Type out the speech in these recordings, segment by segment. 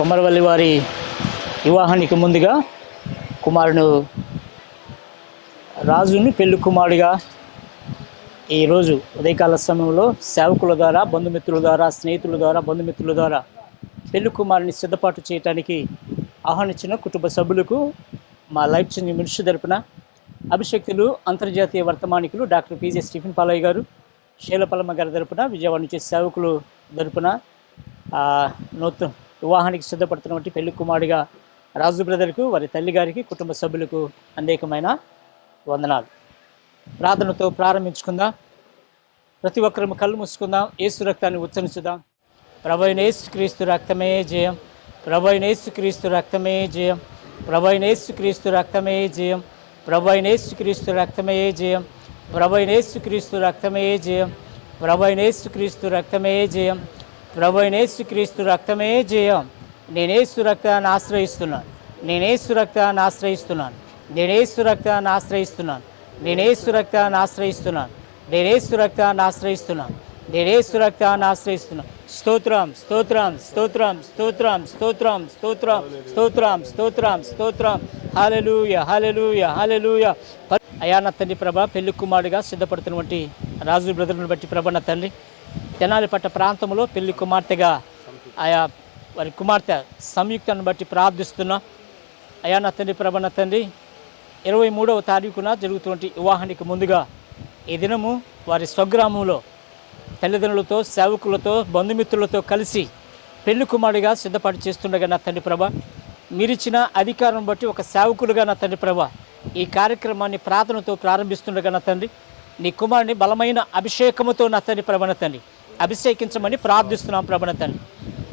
కొమరవల్లి వారి వివాహానికి ముందుగా కుమారుడు రాజుని పెళ్లి కుమారుడిగా ఈరోజు ఉదయకాల సమయంలో సేవకుల ద్వారా, బంధుమిత్రుల ద్వారా, స్నేహితుల ద్వారా, బంధుమిత్రుల ద్వారా పెళ్లి కుమారుని సిద్ధపాటు చేయడానికి ఆహ్వానించిన కుటుంబ సభ్యులకు మా లైఫ్ చేంజింగ్ మినిస్ట్రీ తరపున అభిషక్తులు, అంతర్జాతీయ వర్తమానికులు డాక్టర్ పిజే స్టీఫెన్ పాలయ్య గారు, శైలపలమ్మ గారి తరపున, విజయవాడ నుంచి సేవకులు తరపున నూతన వివాహానికి సిద్ధపడుతున్నటువంటి పెళ్లి కుమారుడిగా రాజు బ్రదర్కు, వారి తల్లి గారికి, కుటుంబ సభ్యులకు అనేకమైన వందనాలు. ప్రార్థనతో ప్రారంభించుకుందాం. ప్రతి ఒక్కరూ కళ్ళు మూసుకుందాం. యేసు రక్తాన్ని ఉచ్చరించుదాం. ప్రభువైన యేసుక్రీస్తు రక్తమే జయం, ప్రభువైన యేసుక్రీస్తు రక్తమే జయం, ప్రభువైన యేసుక్రీస్తు రక్తమే జయం, ప్రభువైన యేసుక్రీస్తు రక్తమే జయం, ప్రభువైన యేసుక్రీస్తు రక్తమే జయం, ప్రభువైన యేసుక్రీస్తు రక్తమే జయం, ప్రభువైన యేసుక్రీస్తు రక్తమే జయం. నేనేసు రక్తాన్ని ఆశ్రయిస్తున్నాను, నేనేసు రక్తాన్ని ఆశ్రయిస్తున్నాను, నేనేసు రక్తాన్ని ఆశ్రయిస్తున్నాను, నేనేసు రక్తాన్ని ఆశ్రయిస్తున్నాను, నేనేసు రక్తాన్ని ఆశ్రయిస్తున్నాను, నేనేసు రక్తాన్ని ఆశ్రయిస్తున్నాను. స్తోత్రం, స్తోత్రం, స్తోత్రం, స్తోత్రం, స్తోత్రం, స్తోత్రం, స్తోత్రం, స్తోత్రం, స్తోత్రం. హల్లెలూయా, హల్లెలూయా, హల్లెలూయా. అయా నా తండ్రి ప్రభ, పెళ్లి కుమారుడిగా సిద్ధపడుతున్నటువంటి రాజు బ్రదర్ని బట్టి ప్రభ నా తండ్రి, తెనాలిపట్ట ప్రాంతంలో పెళ్లి కుమార్తెగా ఆయా వారి కుమార్తె సంయుక్తను బట్టి ప్రార్థిస్తున్నాం. అయా నా తండ్రి ప్రభ నా తండ్రి, 23వ తారీఖున జరుగుతున్నటువంటి వివాహానికి ముందుగా ఈ దినము వారి స్వగ్రామంలో తల్లిదండ్రులతో, సేవకులతో, బంధుమిత్రులతో కలిసి పెళ్లి కుమారుడిగా సిద్ధపాటు చేస్తుండగా నా తండ్రి ప్రభ, మీరిచ్చిన అధికారం బట్టి ఒక సేవకులుగా నా తండ్రి ప్రభ ఈ కార్యక్రమాన్ని ప్రార్థనతో ప్రారంభిస్తుండగా నా తండ్రి, నీ కుమారుని బలమైన అభిషేకముతో నా తండ్రి ప్రభన తండ్రి అభిషేకించమని ప్రార్థిస్తున్నాం ప్రభన తండ్రి.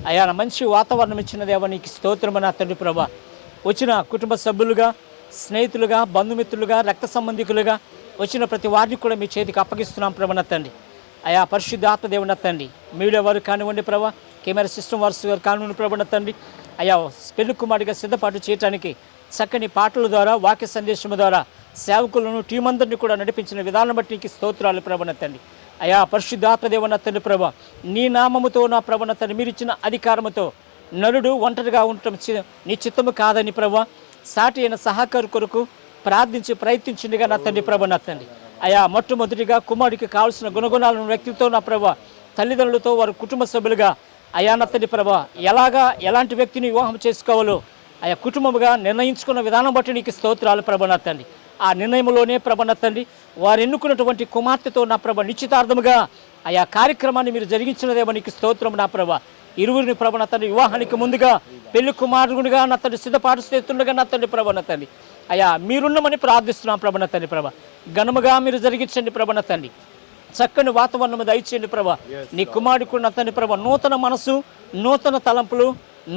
అయా మంచి వాతావరణం ఇచ్చిన దేవ నీకు స్తోత్రము నా తండ్రి ప్రభ. వచ్చిన కుటుంబ సభ్యులుగా, స్నేహితులుగా, బంధుమిత్రులుగా, రక్త సంబంధికులుగా వచ్చిన ప్రతి వారిని కూడా మీ చేతికి అప్పగిస్తున్నాం ప్రభన తండ్రి. అయా పరిశుద్ధాత్మ దేవుని తండ్రి, మీడియా వారు కానివ్వండి ప్రభ, కెమెరా సిస్టమ్ వారు కానివ్వండి ప్రభన తండ్రి, అయా పెళ్లి కుమారుడిగా సిద్ధపాటు చేయడానికి చక్కని పాటల ద్వారా, వాక్య సందేశం ద్వారా సేవకులను, టీం అందరినీ కూడా నడిపించిన విధానం బట్టి నీకు స్తోత్రాలు ప్రభన తండ్రి. అయా పరిశుద్ధాత్మ దేవుని తండ్రి ప్రభ, నీ నామముతో నా ప్రభన తండ్రి మీరిచ్చిన అధికారముతో నరుడు ఒంటరిగా ఉండటం నీ చిత్తము కాదని ప్రభ, సాటి అయిన సహకారు కొరకు ప్రార్థించి ప్రయత్నించిందిగా నా తండ్రి ప్రభ నా తండ్రి. అయా మొట్టమొదటిగా కుమారుడికి కావాల్సిన గుణగుణాలను వ్యక్తితో నా ప్రభ, తల్లిదండ్రులతో, వారి కుటుంబ సభ్యులుగా అయా నా తండ్రి ప్రభ ఎలాంటి వ్యక్తిని వివాహం చేసుకోవాలో ఆయా కుటుంబముగా నిర్ణయించుకున్న విధానం బట్టి నీకు స్తోత్రాలు ప్రభ నా తండ్రి. ఆ నిర్ణయంలోనే ప్రభ నా తండ్రి వారు ఎన్నుకున్నటువంటి కుమార్తెతో నా ప్రభ నిశ్చితార్థముగా ఆయా కార్యక్రమాన్ని మీరు జరిగించినదేమో నీకు స్తోత్రం నా ప్రభ. ఇరువురిని ప్రభ నా తండ్రి వివాహానికి ముందుగా పెళ్లి కుమారుడుగా నా తండ్రి సిద్ధపాటు చేస్తుండగా నా తండ్రి ప్రభ నా తండ్రి అయా మీరున్నమని ప్రార్థిస్తున్నాం ప్రభ నా తండ్రి ప్రభ. ఘనముగా మీరు జరిగించండి ప్రభ నా తండ్రి. చక్కని వాతావరణం దయచేయండి ప్రభ. నీ కుమారుడికి నా తండ్రి ప్రభ నూతన మనసు, నూతన తలంపులు,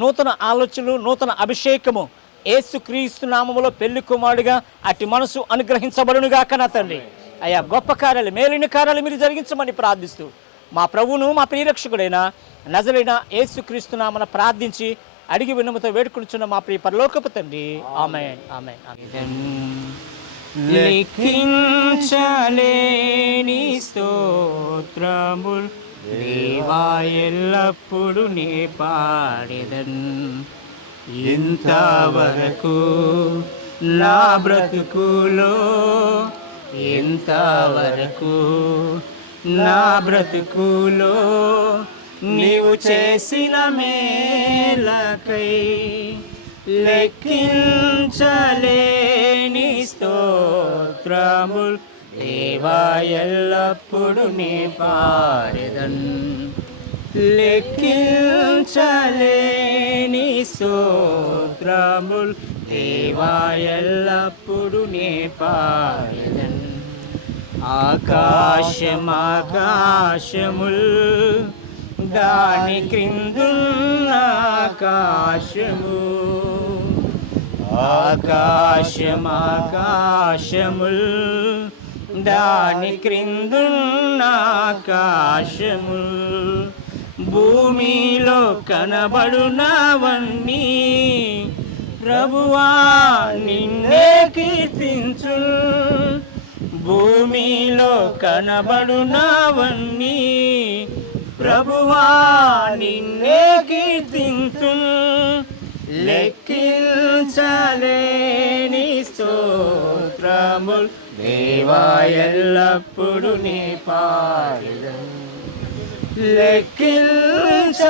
నూతన ఆలోచనలు, నూతన అభిషేకము యేసుక్రీస్తు నామములో పెళ్లి కుమారుడిగా అట్టి మనసు అనుగ్రహించబడునుగాక నా తండ్రి. అయా గొప్ప కార్యాలు, మేలిన కార్యాలు మీరు జరిగించమని ప్రార్థిస్తూ మా ప్రభువును, మా ప్రియరక్షకుడైన నజరైన యేసుక్రీస్తు నామమున ప్రార్థించి అడిగి విన్నముతో వేడుకొనుచున్న మా ప్రియ పరలోకపు తండ్రి. ఆమేన్, ఆమేన్, ఆమేన్. లెక్కించలేని స్తోత్రములు దేవా ఎల్లప్పుడు నీ పాడెదన్. ఇంతవరకు నా బ్రతుకులో, ఇంతవరకు నా బ్రతుకులో నీవు చేసిన మేల మేలకై లెక్కించలేని స్తోత్రముల్ దేవా ఎల్లప్పుడు నే పాడెదన్. లెక్కించలేని స్తోత్రముల్ దేవా ఎల్లప్పుడు నే పాడెదన్. ఆకాశముల్ దాని క్రిందున్న ఆకాశము, ఆకాశముల్ దాని క్రిందున్న ఆకాశము, భూమిలో కనబడునవన్నీ ప్రభువా నిన్నే కీర్తించు. భూమిలో కనబడునవన్నీ ప్రభువా నిన్నే కీర్తించు. లెక్కించలేని స్తోత్రముల్ దేవా ఎల్లప్పుడు నే పాడెదన్. లెక్కించలేని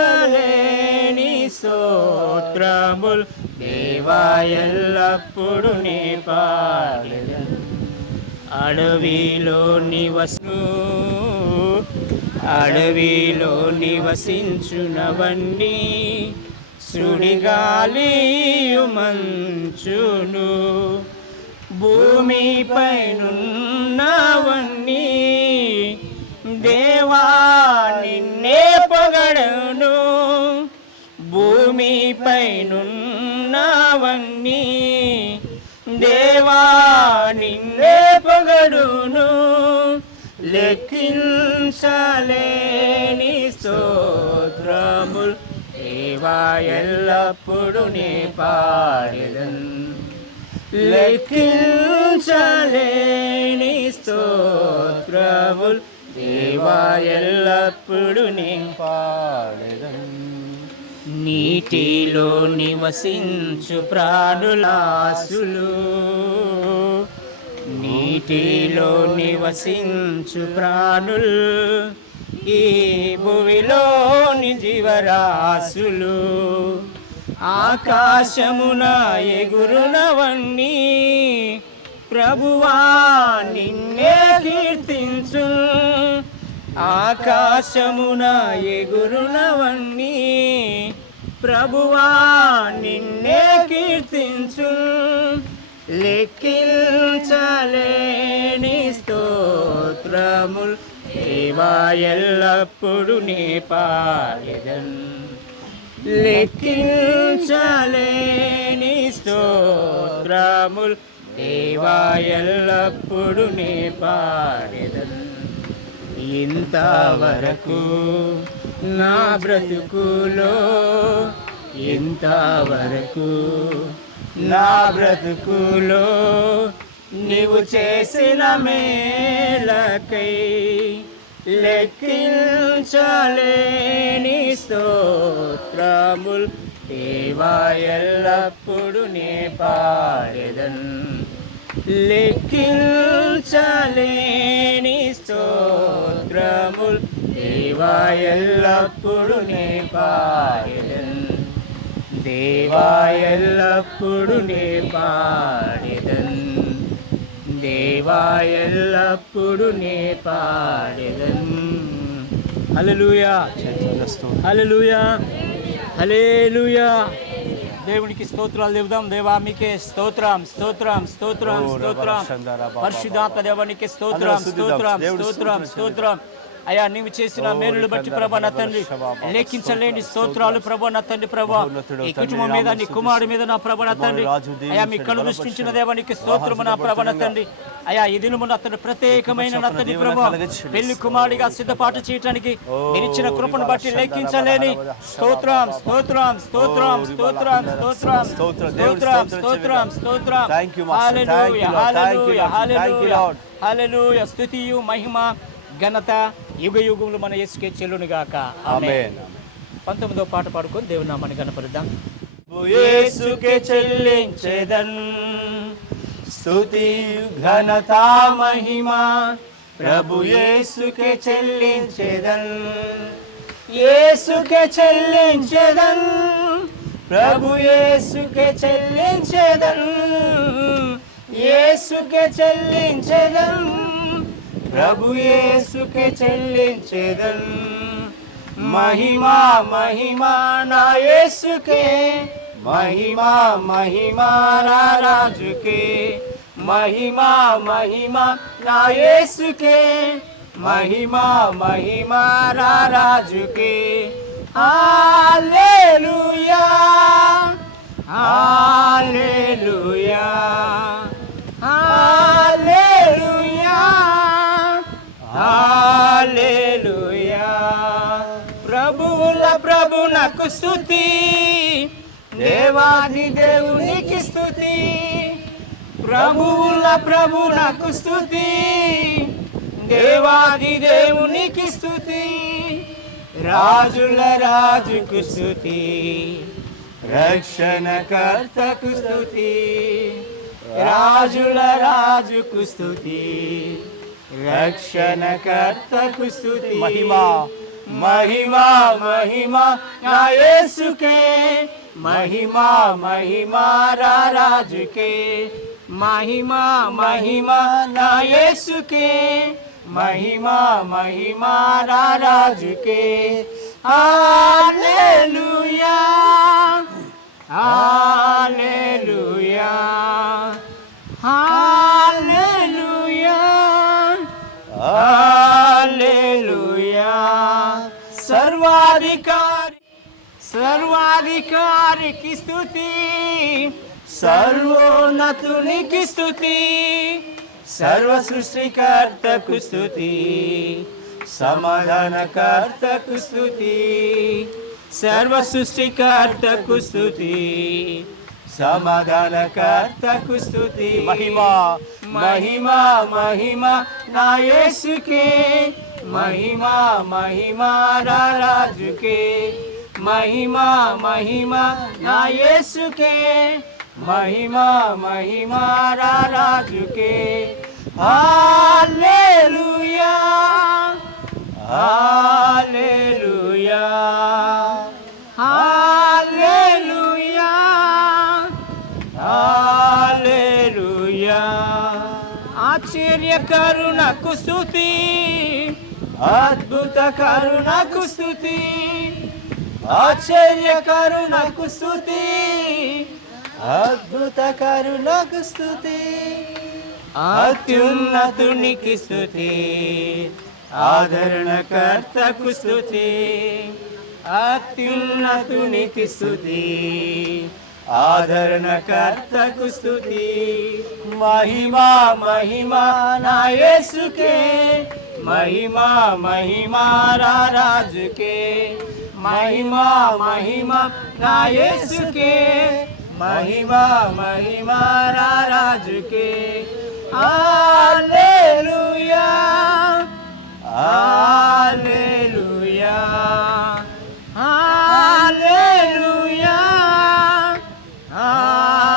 స్తోత్రముల్ దేవా ఎల్లప్పుడు నే పాడెదన్. అడవిలో నివసించునవన్నీ సుడిగాలియు మంచును, భూమిపైనున్నవన్నీ దేవా నిన్నే పొగడును. భూమిపైనున్నవన్నీ దేవా నిన్నే పొగడును. లెక్కించలేని స్తోత్రముల్ దేవా ఎల్లప్పుడు నే పాడెదన్. లెక్కించలేని స్తోత్రముల్ దేవా ఎల్లప్పుడు నే పాడెదన్. నీటిలో నివసించు ప్రాణులాసులు, నీటిలో నివసించు ప్రాణుల్ ఈ భూమిలోని జీవరాశులు, ఆకాశమున ఎగురునవన్నీ ప్రభువా నిన్నే కీర్తించు. ఆకాశమున ఎగురునవన్నీ ప్రభువా నిన్నే కీర్తించు. లెక్కించలేని స్తోత్రముల్ దేవా ఎల్లప్పుడు నే పాడెదన్. లెక్కించలేని స్తోత్రముల్ దేవా ఎల్లప్పుడు నే పాడెదన్. ఇంతవరకు నా బ్రతుకులో, ఇంతవరకు నా బ్రతుకులో నీవు చేసిన మేలకై లెక్కించలేని స్తోత్రముల్ దేవా ఎల్లప్పుడు నే పాడెదన్. లెక్కించలేని స్తోత్రముల్ దేవా ఎల్లప్పుడు నే పాడెదన్. దేవా ఎల్లప్పుడు నే పాడెదన్. దేవా ఎల్లప్పుడు నే పాడెదన్. హల్లెలూయా, హల్లెలూయా, హల్లెలూయా. దేవునికి స్తోత్రాలు చెబుదాం. దేవా మీకే స్తోత్రం, స్తోత్రం, స్తోత్రం, స్తోత్రం. పరిశుద్ధాత్మ దేవానికి స్తోత్రం, స్తోత్రం, స్తోత్రం, స్తోత్రం. అయ్యా నీవు చేసిన మేలులు బట్టి ప్రభా నా తండ్రి లెక్కించలేని స్తోత్రాలు ప్రభా నా తండ్రి. ప్రభా ఈ కుటుంబం మీద నీ కుమారుడి మీద నా ప్రభా నా తండ్రి అయ్యా మీ కళ్ళు దృష్టించిన దేవానికి స్తోత్రము నా ప్రభా నా తండ్రి. అయ్యా ఈ దినము నా తండ్రి ప్రత్యేకమైన నా తండ్రి ప్రభా పెళ్లి కుమారుడిగా సిద్ధపాటు చేయడానికి మీరు ఇచ్చిన కృపను బట్టి లెక్కించలేని స్తోత్రం, స్తోత్రం, స్తోత్రం, స్తోత్రం, స్తోత్రం, స్తోత్రం, స్తోత్రం, స్తోత్రం. హల్లెలూయా, హల్లెలూయా, హల్లెలూయా, హల్లెలూయా. స్తుతియు మహిమ ఘనత యుగ యుగములు మన యేసుకే చెల్లును గాక. ఆమేన్. 19వ పాట పాడుకొని దేవుని నామాన్ని గణపరుద్దాం. యేసుకే చెల్లించెదన్ స్తుతి ఘనత మహిమ, ప్రభు యేసుకే చెల్లించెదన్, యేసుకే చెల్లించెదన్ ప్రభు యేసుకే చెల్లించెదన్, యేసుకే చెల్లించెదన్, ప్రభు యేసుకే చెల్లించెదన్. మహిమా మహిమా నా యేసుకే, మహిమా మహిమా నా రాజుకే, మహిమా మహిమా నా యేసుకే, మహిమా మహిమా నా రాజుకే. హల్లెలూయా హల్లెలూయా హల్లెలూయా హల్లెలూయా. ప్రభువుల ప్రభునకు స్తుతి, దేవాది దేవునికి స్తుతి, ప్రభువుల ప్రభునకు స్తుతి, దేవాది దేవునికి స్తుతి. రాజుల రాజుకు స్తుతి, రక్షణకర్తకు స్తుతి, రాజుల రాజుకు స్తుతి, రక్షణకర్తకు స్తుతి. మహిమా మహిమా మహిమా నా యేసుకే, మహిమా మహిమా నా రాజుకే, మహిమా మహిమా నా యేసుకే, మహిమా మహిమా నా రాజుకే. హల్లెలూయా హల్లెలూయా హల్లెలూయా హల్లెలూయా. సర్వాధికారి సర్వాధికారికి స్తుతి, సర్వోన్నతునికి స్తుతి, సర్వ సృష్టికర్తకు స్తుతి, సమాధానకర్తకు స్తుతి, సర్వ సృష్టికర్తకు స్తుతి, సమాధానకర్తకు స్తుతి. మహిమా మహిమా మహిమా నా యేసుకే, మహిమా మహిమా నా రాజుకే, మహిమా మహిమా నా యేసుకే, మహిమా మహిమా నా రాజుకే. హల్లెలూయా హల్లెలూయా హల్లెలూయా హల్లెలూయా. ఆశ్చర్య కరుణకు స్తుతి, అద్భుత కరుణకు స్తుతి, ఆశ్చర్య కరుణకు స్తుతి, అద్భుత కరుణకు స్తుతి. అత్యున్నతునికి స్తుతి, ఆదరణకర్తకు స్తుతి, అత్యున్నతునికి స్తుతి, ఆదరణకర్తకు స్తుతి. మహిమా మహిమా నా యేసుకే, మహిమా మహిమా నా రాజుకే, మహిమా మహిమా నా యేసుకే, మహిమా మహిమా నా రాజుకే. హల్లెలూయా హల్లెలూయా హల్లెలూయా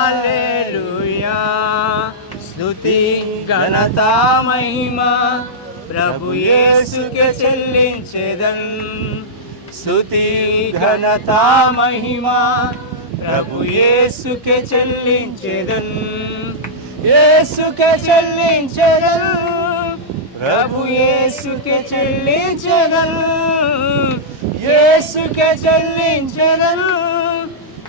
హల్లెలూయా. స్తుతి ఘనత మహిమా ప్రభు యేసుకే చెల్లించెదన్, స్తుతి ఘనత మహిమా ప్రభు యేసుకే చెల్లించెదన్, యేసుకే చెల్లించెదన్, ప్రభు యేసుకే చెల్లించెదన్, యేసుకే చెల్లించెదన్,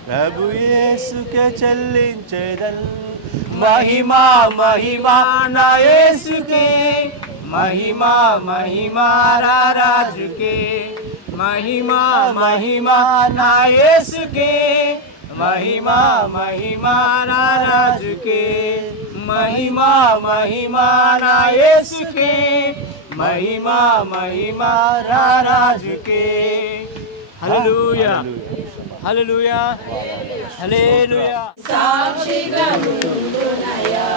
ప్రభు యేసుకే చెల్లించెదన్. మహిమా మహిమా నా యేసుకే, మహిమా మహిమా నా రాజుకే, మహిమా మహిమా నా యేసుకే, మహిమా మహిమా నా రాజుకే, మహిమా మహిమా నా యేసుకే, మహిమా మహిమా నా రాజుకే. హల్లెలూయా హల్లెలూయా హల్లెలూయా. సాక్షిగా నుండునయా,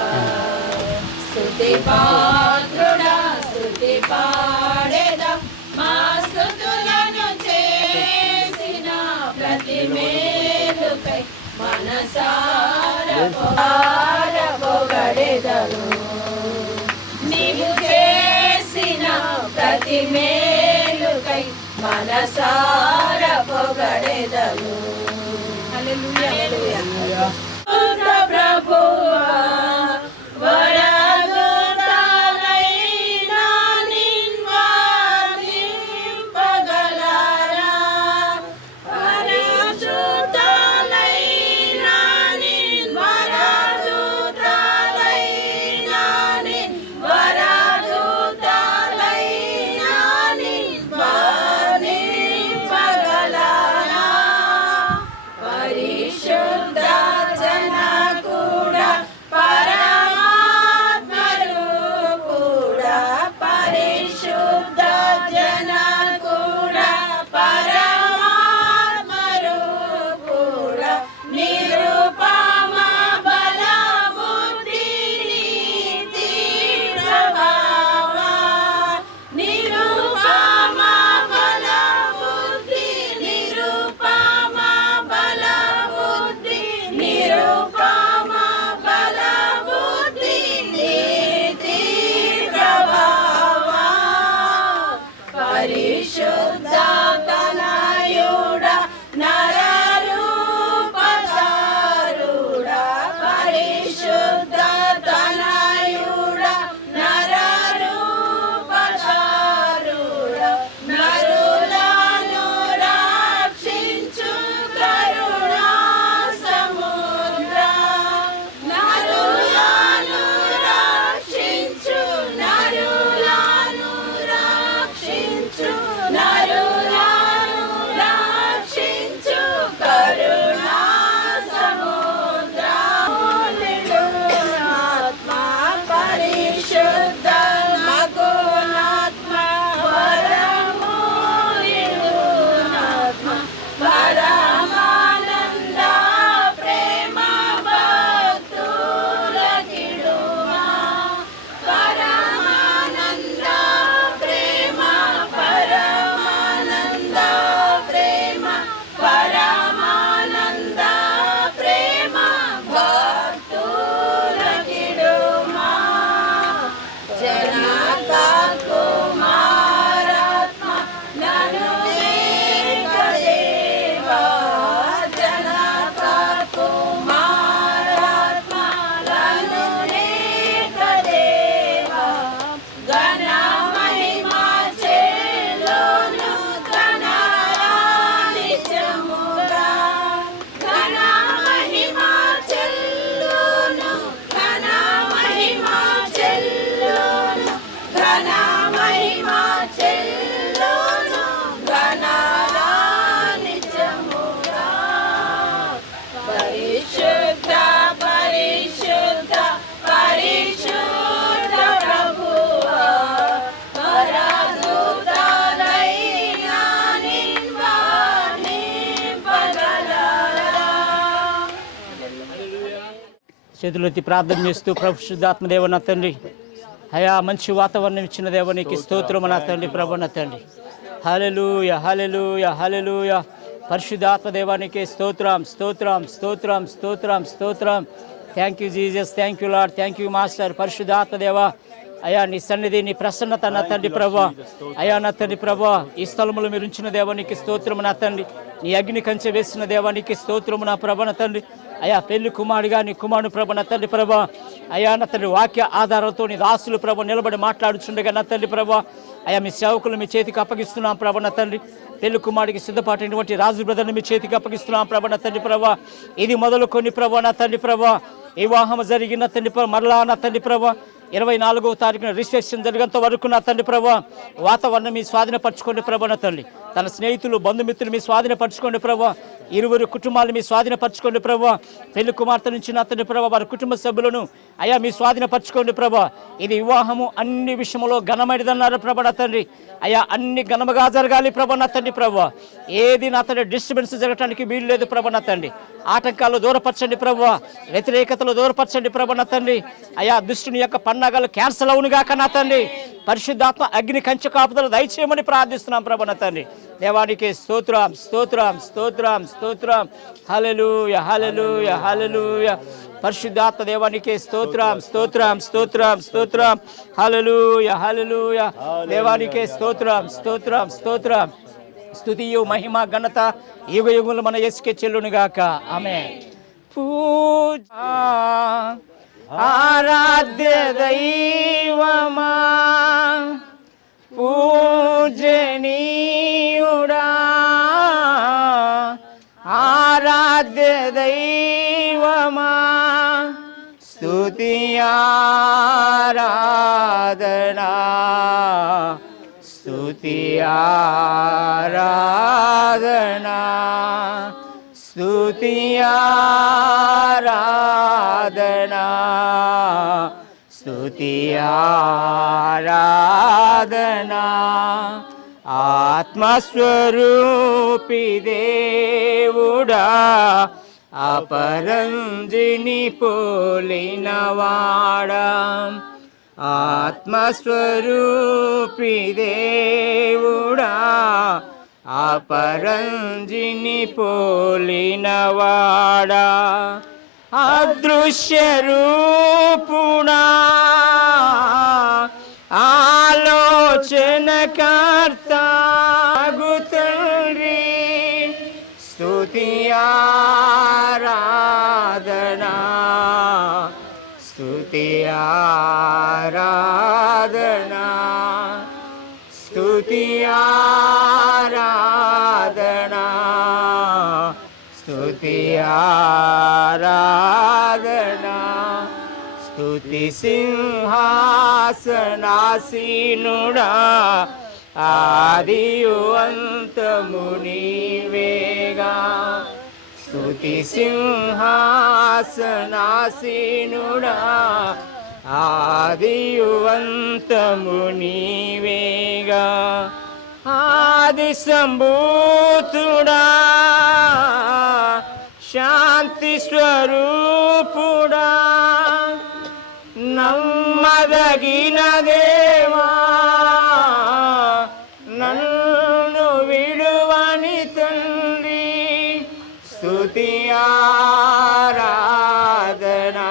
స్తుతి పాత్రుడా స్తుతి పాడేదా, మా స్తుతులను చేసిన ప్రతి మేలుకై మనసారా పొగడెదను. నీవు చేసిన ప్రతి మేలుకై మనసారా పొగడెదను. ప్రభువా వరదూతలైన నిన్వాదింపగలరా పరిశుద్ధులైన వరదూతలైన నిన్వాదింపగలరా పరిశుద్ధ జన కూడా పరమాత్మరు కూడా పరిశుద్ధ జన కూడా పరమాత్మరు కూడా నిరుపమ బలబుద్ధి నీతి ప్రభావ నిరుపమ బలబుద్ధి నిరుపమ బలబుద్ధి నిరుపమ బలబుద్ధి నీతి ప్రభావ పరిశుద్ధ తనయుడ నరరూపధారుడ పరిశుద్ధ తనయుడ నరరూపధారుడ నరులను రక్షించు కరుణా సముద్ర నరులను రక్షించు నరులను రక్షించు నరులను రక్షించు కరుణా సముద్ర ఆత్మ పరిశుద్ధ మగునాత్మ వరము ఆత్మ పరమానంద ప్రేమ భక్తుల కిడుమా పరమానంద ప్రేమ పరమానంద ప్రేమ పరమానంద ప్రేమ భక్తుల కిడుమా జనక కుమారాత్మ నను దేవా జనక కుమారాత్మ నను దేవా ఘన మహిమా చేలోను ఘన నిత్యముగా ఘన మహిమా చెల్లును ఘన మహిమా చెల్లును ఘన మహిమా చెల్లును ఘన నిత్యముగా పరిశుద్ధ పరిశుద్ధ పరిశుద్ధ ప్రభువా వరదూతలైన నిన్వాదింపగలరా చేతులెత్తి ప్రార్థన చేస్తూ పరిశుద్ధాత్మదేవ నా తండ్రి అయా మంచి వాతావరణం ఇచ్చిన దేవ నీకు స్తోత్రం నా తండ్రి ప్రభు నా తండ్రి హల్లెలూయా హల్లెలూయా హల్లెలూయా పరిశుద్ధాత్మదేవానికి స్తోత్రం స్తోత్రం స్తోత్రం స్తోత్రం స్తోత్రం thank you Jesus thank you Lord thank you master పరిశుద్ధాత్మదేవ అయా నీ సన్నిధి నీ ప్రసన్నత నా తండ్రి ప్రభా అయా నా తండ్రి ప్రభా ఈ స్థలములో మీరు ఉంచిన దేవానికి స్తోత్రము నా తండ్రి నీ అగ్ని కంచె వేసిన దేవానికి స్తోత్రము నా ప్రభ నా తండ్రి అయా పెళ్లి కుమారుడిగా నీ కుమారుడు ప్రభ నా తండ్రి ప్రభా అయా నా తండ్రి వాక్య ఆధారంతో నీ దాసులు ప్రభ నిలబడి మాట్లాడుచుండగా నా తండ్రి ప్రభా అయా మీ సేవకులు మీ చేతికి అప్పగిస్తున్నాం ప్రభ నా తండ్రి పెళ్లి కుమారుడికి సిద్ధపాటైనటువంటి రాజు బ్రదర్ని మీ చేతికి అప్పగిస్తున్నాం ప్రభ నా తండ్రి ప్రభా ఇది మొదలుకొని ప్రభ నా తండ్రి ప్రభా వివాహం జరిగిన తండ్రి మరలా నా తండ్రి ప్రభా 24వ తారీఖున రిజిస్ట్రేషన్ జరిగేంత వరకు నా తండ్రి ప్రభా వాతావరణం మీ స్వాధీనపరచుకోండి ప్రభా నా తండ్రి తన స్నేహితులు బంధుమిత్రులు మీ స్వాధీనపరచుకోండి ప్రభా ఇరువురు కుటుంబాలు మీ స్వాధీనపరచుకోండి ప్రభా పెళ్లి కుమార్తె నుంచి నా తండ్రి ప్రభా వారి కుటుంబ సభ్యులను అయా మీ స్వాధీనపరచుకోండి ప్రభా ఇది వివాహము అన్ని విషయంలో ఘనమైనదన్నారు ప్రభా నా తండ్రి అయా అన్ని ఘనముగా జరగాలి ప్రభా నా తండ్రి ప్రభా ఏది నా తండ్రి డిస్టర్బెన్స్ జరగటానికి వీలు లేదు ప్రభా నా తండ్రి ఆటంకాలు దూరపరచండి ప్రభా వ్యతిరేకతలు దూరపరచండి ప్రభా నా తండ్రి అయా దుష్టుని యొక్క పండగలు క్యాన్సల్ అవునుగాక నా తండ్రి పరిశుద్ధాత్మ అగ్ని కంచె కాపుదలు దయచేయమని ప్రార్థిస్తున్నాం ప్రభా నా తండ్రి దేవానికి స్తోత్రం స్తోత్రం స్తోత్రం స్తోత్రం హల్లెలూయా హల్లెలూయా హల్లెలూయా పరిశుద్ధాత్మ దేవానికి స్తోత్రం స్తోత్రం స్తోత్రం స్తోత్రం హల్లెలూయా హల్లెలూయా దేవానికి స్తోత్రం స్తోత్రం స్తోత్రం స్తుతియు మహిమ ఘనత యుగ యుగములు మన యేసుకే చెల్లునుగాక. ఆమేన్. పూజా ఆరాధ్య దైవమా పూజనీయుడా ఆరాధ్య దైవమా స్తుతి ఆరాధనా స్తుతి ఆరాధనా స్తుతి ఆరాధనా స్తుతి ఆరాధనా ఆత్మస్వరూపి దేవుడా అపరంజిని పోలినవాడా ఆత్మస్వరూపి దేవుడా అపరంజిని పోలినవాడా అదృశ్య రూపుడా ఆలోచనకర్త తండ్రి స్తుతి ఆరాధనా స్తుతి ఆరాధనా స్తుతి ఆరాధనా స్తుతి ఆరాధనా స్తుతి సింహాసనాసీనుడా ఆదియు అంతము నీవేగా స్తుతి సింహాసనాసీనుడా ఆదియు అంతము నీవేగా ఆది సంభూతుడా శాంతి స్వరూపుడా నమ్మదగిన దేవా నన్ను విడువని తండ్రి స్తుతి ఆరాధనా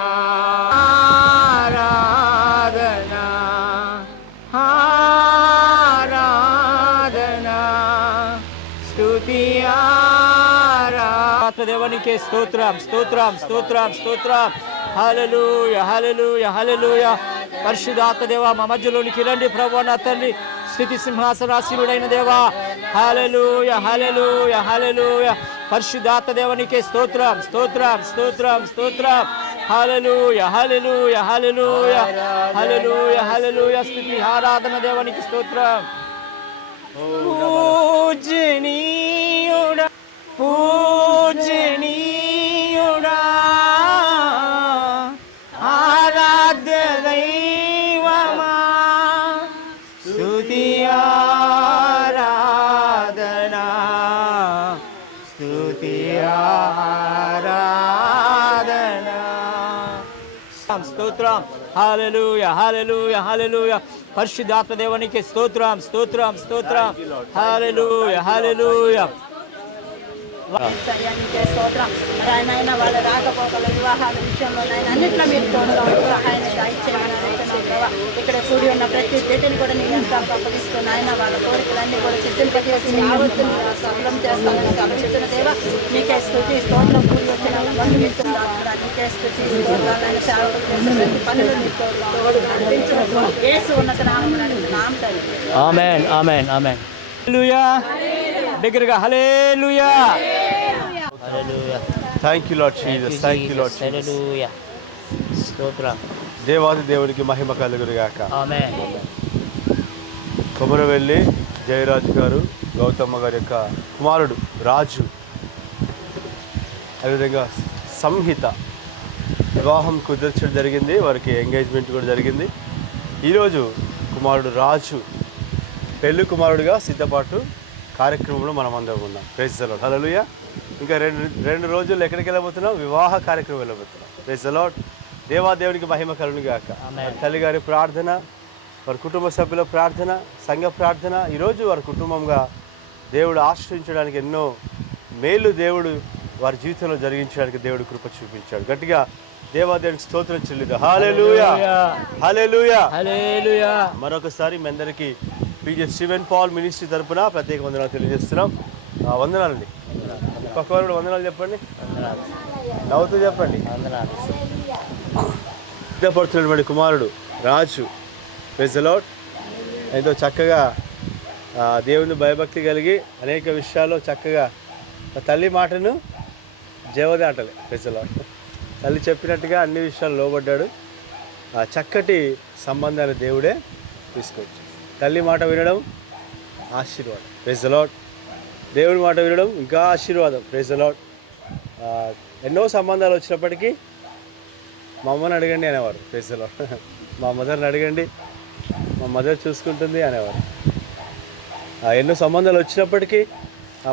ఆరాధనా ఆరాధనా స్తుతి ఆరాధనానికి స్తోత్రం స్తోత్రం స్తోత్రం స్తోత్రం హల్లెలూయా హల్లెలూయా హల్లెలూయా పరిశుద్ధాత్మ దేవా మా మధ్యలోనికి రండి ప్రభువా నా తండ్రి స్థితి సింహాసనాసీనుడైన దేవా హల్లెలూయా హల్లెలూయా హల్లెలూయా పరిశుద్ధాత్మ దేవానికి స్తోత్రం స్తోత్రం స్తోత్రం స్తోత్రం హల్లెలూయా హల్లెలూయా హల్లెలూయా హల్లెలూయా హల్లెలూయా స్తుతి ఆరాధన దేవానికి స్తోత్రం పూజనీయుడా పూజనీయుడా ఆరాధ్య దైవమా స్తుతి ఆరాధనా స్తుతి ఆరాధనా స్తోత్రం హల్లెలూయా హల్లెలూయా హల్లెలూయా పరిశుద్ధాత్మ దేవానికి స్తోత్రం స్తోత్రం స్తోత్రం హల్లెలూయా హల్లెలూయా నీకే స్తోత్రం. ఆయన వాళ్ళ రాకపోకల వివాహాల విషయంలోనైనా అన్నింటిలో మీరు తోడుగా సహాయాన్ని దాయిచ్చేయమని అడుగుతున్నాం ప్రభావ. ఇక్కడ కూడి ఉన్న ప్రతి బిడ్డని కూడా నీ ఎంత అప్పగిస్తున్న ఆయన వాళ్ళ కోరికలన్నీ కూడా సిద్ధింపజేసి ఆవత్తుని సఫలం చేస్తామని ఆలోచిస్తున్న దేవ నీకే స్తుతి స్తోత్రం. కూడి వచ్చిన బంధుమిత్రులు నీకే స్తుతి స్తోత్రాలైన సేవకులు చేసిన ప్రతి పనులు నీ తోడుగా నడిపించిన యేసు ఉన్నత నామమున అడుగుతున్నాం తండ్రి. ఆమేన్ ఆమేన్ ఆమేన్ హల్లెలూయా దగ్గరగా హల్లెలూయా హల్లెలూయా thank you Lord Jesus thank you Lord Jesus హల్లెలూయా స్తోత్రం దేవాది దేవునికి మహిమ కలుగునుగాక. ఆమేన్ కొమరవెల్లి జయరాజు గారు గౌతమ్మ గారి యొక్క కుమారుడు రాజు అదేవిధంగా సంహిత వివాహం కుదర్చడం జరిగింది. వారికి ఎంగేజ్మెంట్ కూడా జరిగింది. ఈరోజు కుమారుడు రాజు పెళ్లి కుమారుడిగా సిద్ధపాటు కార్యక్రమంలో మనం అందరం ఉన్నాం. ప్రైజ్ ది లార్డ్ హల్లెలూయా. ఇంకా రెండు రోజులు ఎక్కడికి వెళ్ళబోతున్నాం? వివాహ కార్యక్రమం వెళ్ళబోతున్నాం. Praise the Lord. దేవాదేవునికి మహిమ కలుగునుగాక. తల్లి గారి ప్రార్థన, వారి కుటుంబ సభ్యుల ప్రార్థన, సంఘ ప్రార్థన, ఈరోజు వారి కుటుంబంగా దేవుడు ఆశ్రయించడానికి ఎన్నో మేలు దేవుడు వారి జీవితంలో జరిగించడానికి దేవుడు కృప చూపించాడు. గట్టిగా దేవాదేవునికి స్తోత్రం చెల్లిద్దాం. హల్లెలూయా హల్లెలూయా హల్లెలూయా. మరొకసారి మీ అందరికీ పీజే స్టీవెన్ పాల్ మినిస్ట్రీ తరపున ప్రత్యేక వందనాలు తెలియజేస్తున్నాం. వందనాలండి. పక్క వారు కూడా వందనాలు చెప్పండి. నవ్వుతూ చెప్పండి. సిద్ధపడుతున్నటువంటి కుమారుడు రాజు, ప్రైజ్ ది లార్డ్, ఎంతో చక్కగా దేవుని భయభక్తి కలిగి అనేక విషయాల్లో చక్కగా తల్లి మాటను జవదాటలే. ప్రైజ్ ది లార్డ్, తల్లి చెప్పినట్టుగా అన్ని విషయాలు లోబడ్డాడు. చక్కటి సంబంధాన్ని దేవుడే తీసుకొచ్చాడు. తల్లి మాట వినడం ఆశీర్వాదం. Praise the lord. దేవుని మాట వినడం ఇంకా ఆశీర్వాదం. Praise the lord. ఎన్నో సంబంధాలు వచ్చినప్పటికీ మా అమ్మని అడగండి అనేవారు. Praise the lord. మా మదర్ని అడగండి, మా మదర్ చూసుకుంటుంది అనేవారు. ఎన్నో సంబంధాలు వచ్చినప్పటికీ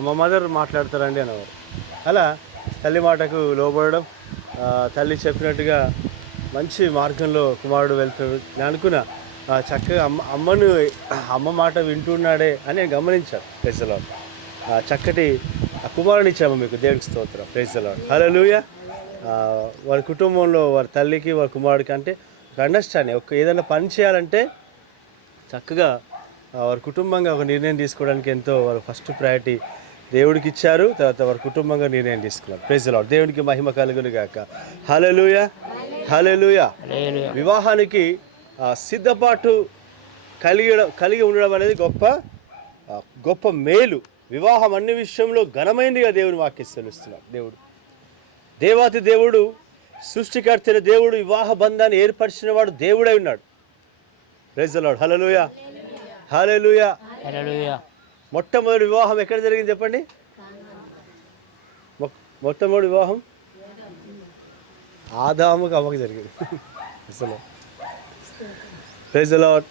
మా మదర్ మాట్లాడతారండి అనేవారు. అలా తల్లి మాటకు లోబడడం, తల్లి చెప్పినట్టుగా మంచి మార్గంలో కుమారుడు వెళ్తాడు. నేను అనుకున్నా చక్కగా అమ్మ మాట వింటున్నాడే అని నేను గమనించాను. Praise the Lord. చక్కటి కుమారుని ఇచ్చాము మీకు, దేవుడికి స్తోత్రం. Praise the Lord. హల్లెలూయా. వారి కుటుంబంలో వారి తల్లికి వారి కుమారుడికి అంటే ఒక అండర్స్టాండింగ్, ఏదైనా పని చేయాలంటే చక్కగా వారి కుటుంబంగా ఒక నిర్ణయం తీసుకోవడానికి ఎంతో వారు ఫస్ట్ ప్రయారిటీ దేవుడికి ఇచ్చారు. తర్వాత వారి కుటుంబంగా నిర్ణయం తీసుకున్నారు. Praise the lord. దేవునికి మహిమ కలుగును గాక. హల్లెలూయా, హల్లెలూయా. వివాహానికి సిద్ధపాటు కలిగి ఉండడం అనేది గొప్ప మేలు. వివాహం అన్ని విషయంలో ఘనమైనదిగా దేవుని వాక్యం తెలుస్తున్నాడు. దేవాతి దేవుడు, సృష్టికర్తైన దేవుడు వివాహ బంధాన్ని ఏర్పరిచిన వాడు దేవుడై ఉన్నాడు. Praise the Lord. హల్లెలూయా, హల్లెలూయా, హల్లెలూయా. మొట్టమొదటి వివాహం ఎక్కడ జరిగింది చెప్పండి? మొట్టమొదటి వివాహం ఆదాముకు అవ్వకు జరిగింది. అసలు ప్రైజ్ ది లార్డ్.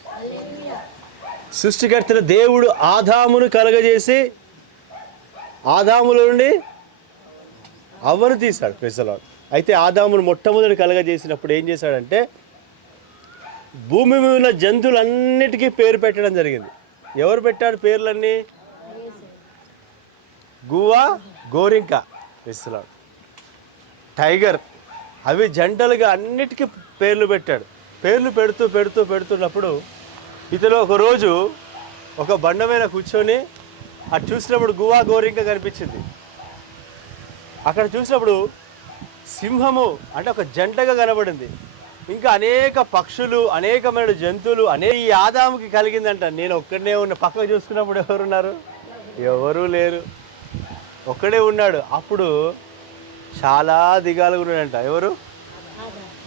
సృష్టికర్తైన దేవుడు ఆదామును కలగజేసి ఆదాములో నుండి అవ్వను తీశాడు. Praise the lord. అయితే ఆదామును మొట్టమొదటి కలగజేసినప్పుడు ఏం చేశాడంటే భూమి మీద ఉన్న జంతువులన్నిటికీ పేరు పెట్టడం జరిగింది. ఎవరు పెట్టాడు పేర్లన్నీ? గువ్వ, గోరింక, ప్రైజ్ ది లార్డ్, టైగర్, అవి జంటలుగా అన్నిటికీ పేర్లు పెట్టాడు. పేర్లు పెడుతున్నప్పుడు ఇతను ఒకరోజు ఒక బండ మీద కూర్చొని అటు చూసినప్పుడు గువ్వ, గోరింక కనిపించింది. అక్కడ చూసినప్పుడు సింహము అంటే ఒక జంటగా కనబడింది. ఇంకా అనేక పక్షులు, అనేకమైన జంతువులు ఈ ఆదాముకి కలిగిందంట. నేను ఒక్కడనే ఉన్న. పక్కకు చూసుకున్నప్పుడు ఎవరున్నారు? ఎవరూ లేరు, ఒక్కడే ఉన్నాడు. అప్పుడు చాలా దిగాలుగా ఉన్నాడంట. ఎవరు?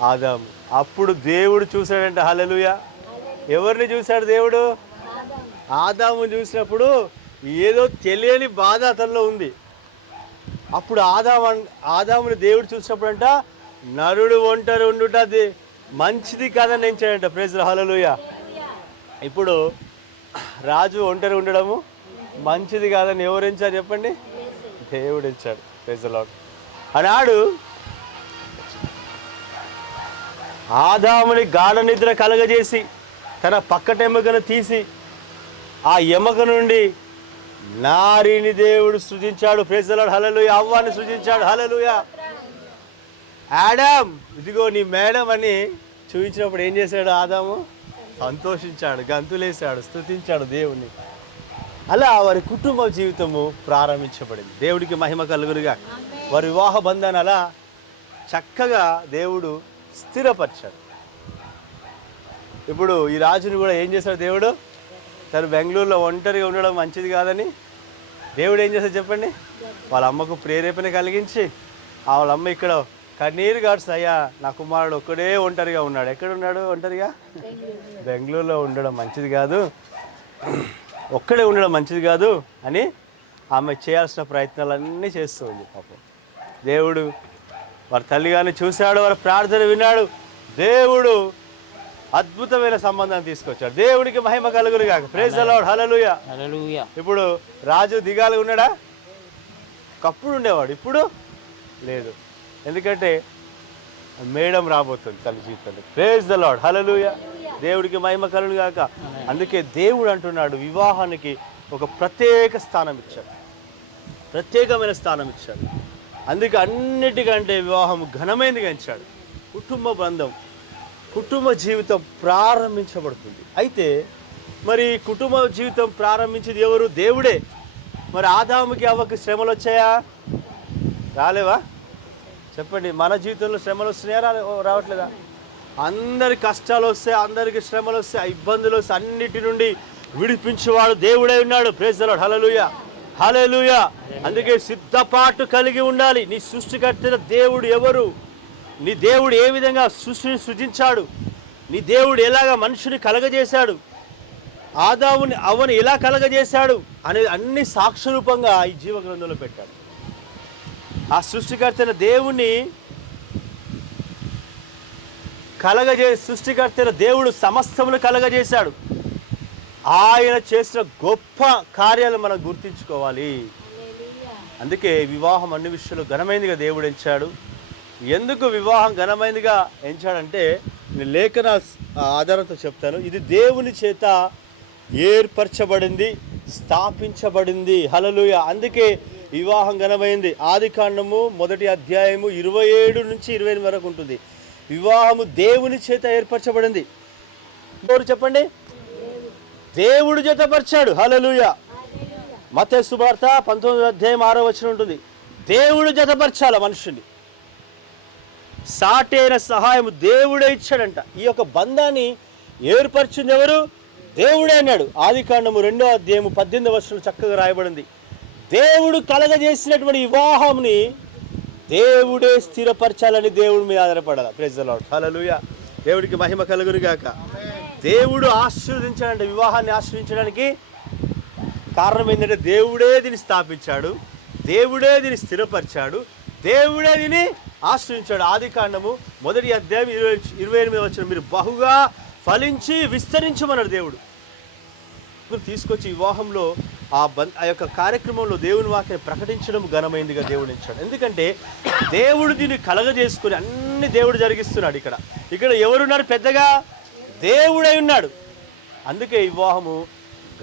ఆదాము. అప్పుడు దేవుడు చూశాడంట. హల్లెలూయా. ఎవరిని చూశాడు దేవుడు? ఆదాముని చూసినప్పుడు ఏదో తెలియని బాధ అతనిలో ఉంది. అప్పుడు ఆదాముని దేవుడు చూసినప్పుడు అంట నరుడు ఒంటరి ఉండుట మంచిది కాదని ఎంచాడంట. Praise the Lord. హల్లెలూయా. ఇప్పుడు రాజు ఒంటరి ఉండడము మంచిది కాదని ఎవరు ఎంచారు చెప్పండి? దేవుడు ఎంచాడు. Praise the lord. ఆనాడు ఆదాముని గాఢ నిద్ర కలగజేసి తన పక్కటెముకను తీసి ఆ ఎముక నుండి నారిని దేవుడు సృజించాడు. Praise the Lord. హల్లెలూయా. అవ్వాని సృజించాడు. హల్లెలూయా. ఆడామ్, ఇదిగో నీ మేడం అని చూపించినప్పుడు ఏం చేశాడు? ఆదాము సంతోషించాడు, గంతులేశాడు, స్తుతించాడు దేవుణ్ణి. అలా వారి కుటుంబ జీవితము ప్రారంభించబడింది. దేవుడికి మహిమ కలుగునుగా. వారి వివాహ బంధాన్ని అలా చక్కగా దేవుడు స్థిరపరిచాడు. ఇప్పుడు ఈ రాజుని కూడా ఏం చేశాడు దేవుడు? తను బెంగళూరులో ఒంటరిగా ఉండడం మంచిది కాదని దేవుడు ఏం చేశాడు చెప్పండి? వాళ్ళ అమ్మకు ప్రేరేపణ కలిగించి వాళ్ళ అమ్మ ఇక్కడ కన్నీరు గాడ్స్, అయ్యా నా కుమారుడు ఒక్కడే ఒంటరిగా ఉన్నాడు. ఎక్కడ ఉన్నాడు ఒంటరిగా? బెంగళూరులో ఉండడం మంచిది కాదు, ఒక్కడే ఉండడం మంచిది కాదు అని ఆమె చేయాల్సిన ప్రయత్నాలన్నీ చేస్తూ ఉంది. పాపం దేవుడు వారి తల్లిగారిని చూశాడు, వారి ప్రార్థన విన్నాడు. దేవుడు అద్భుతమైన సంబంధాన్ని తీసుకొచ్చాడు. దేవుడికి మహిమ కలుగును గాక. Praise the Lord. హల్లెలూయా, హల్లెలూయా. ఇప్పుడు రాజు దిగాలుగా ఉన్నాడా? ఒకప్పుడు ఉండేవాడు, ఇప్పుడు లేదు. ఎందుకంటే మేడం రాబోతుంది తన జీవితంలో. Praise the Lord. హల్లెలూయా. దేవుడికి మహిమ కలుగును గాక. అందుకే దేవుడు అంటున్నాడు వివాహానికి ఒక ప్రత్యేక స్థానం ఇచ్చాడు, ప్రత్యేకమైన స్థానం ఇచ్చాడు. అందుకే అన్నిటికంటే వివాహం ఘనమైనదిగా ఇచ్చాడు. కుటుంబ బంధం, కుటుంబ జీవితం ప్రారంభించబడుతుంది. అయితే మరి కుటుంబ జీవితం ప్రారంభించింది ఎవరు? దేవుడే. మరి ఆదాముకి అవ్వకి శ్రమలు వచ్చాయా? రాలేవా? చెప్పండి. మన జీవితంలో శ్రమలు వస్తున్నాయా? రావట్లేదా? అందరి కష్టాలు వస్తాయి, అందరికి శ్రమలు వస్తాయి, ఇబ్బందులు వస్తాయి. అన్నిటి నుండి విడిపించేవాడు దేవుడే ఉన్నాడు. Praise the Lord. హల్లెలూయా, హల్లెలూయా. అందుకే సిద్ధపాటు కలిగి ఉండాలి. నీ సృష్టికర్త దేవుడు ఎవరు? నీ దేవుడు ఏ విధంగా సృష్టిని సృజించాడు? నీ దేవుడు ఎలాగా మనుషుని కలగజేశాడు? ఆదాముని అవ్వని ఎలా కలగజేశాడు అనేది అన్ని సాక్ష్యరూపంగా ఈ జీవ గ్రంథంలో పెట్టాడు. ఆ సృష్టికర్త దేవుని సృష్టికర్త దేవుడు సమస్తమును కలగజేశాడు. ఆయన చేసిన గొప్ప కార్యాలు మనం గుర్తించుకోవాలి. అందుకే వివాహం అన్ని విషయాలు ఘనమైనదిగా దేవుడు ఎంచాడు. ఎందుకు వివాహం ఘనమైనదిగా ఎంచాడంటే నేను లేఖన ఆధారంతో చెప్తాను. ఇది దేవుని చేత ఏర్పరచబడింది, స్థాపించబడింది. హల్లెలూయా. అందుకే వివాహం ఘనమైంది. ఆదికాండము 1వ అధ్యాయము 27 నుంచి 28 వరకు ఉంటుంది. వివాహము దేవుని చేత ఏర్పరచబడింది. ఎవరు చెప్పండి? దేవుడు జతపరిచాడు. హల్లెలూయా. మత్తయి సువార్త 19వ అధ్యాయం 6వ వచనం ఉంటుంది. దేవుడు జతపరచాల మనుషుని. సాటైన సహాయం దేవుడే ఇచ్చాడంట. ఈ యొక్క బంధాన్ని ఏర్పరిచింది ఎవరు? దేవుడే అన్నాడు. ఆదికాండము 2వ అధ్యాయము 18వ వచనం చక్కగా రాయబడింది. దేవుడు కలగజేసినటువంటి వివాహంని దేవుడే స్థిరపరచాలని దేవుడి మీద ఆధారపడాలి. Praise the Lord. హల్లెలూయా. దేవుడికి మహిమ కలుగును గాక. దేవుడు ఆశీర్వదించాడంటే వివాహాన్ని ఆశీర్వదించడానికి కారణం ఏంటంటే దేవుడే దీన్ని స్థాపించాడు, దేవుడే దీన్ని స్థిరపరిచాడు, దేవుడే దీన్ని ఆశ్రయించాడు. ఆదికాండము 1వ అధ్యాయం 28వ వచనం, మీరు బహుగా ఫలించి విస్తరించమన్నాడు దేవుడు. తీసుకొచ్చి వివాహంలో ఆ యొక్క కార్యక్రమంలో దేవుని వాక్యాన్ని ప్రకటించడం ఘనమైందిగా దేవుడు ఇచ్చాడు. ఎందుకంటే దేవుడు దీన్ని కలగజేసుకుని అన్ని దేవుడు జరిగిస్తున్నాడు. ఇక్కడ ఎవరున్నారు? పెద్దగా దేవుడై ఉన్నాడు. అందుకే వివాహము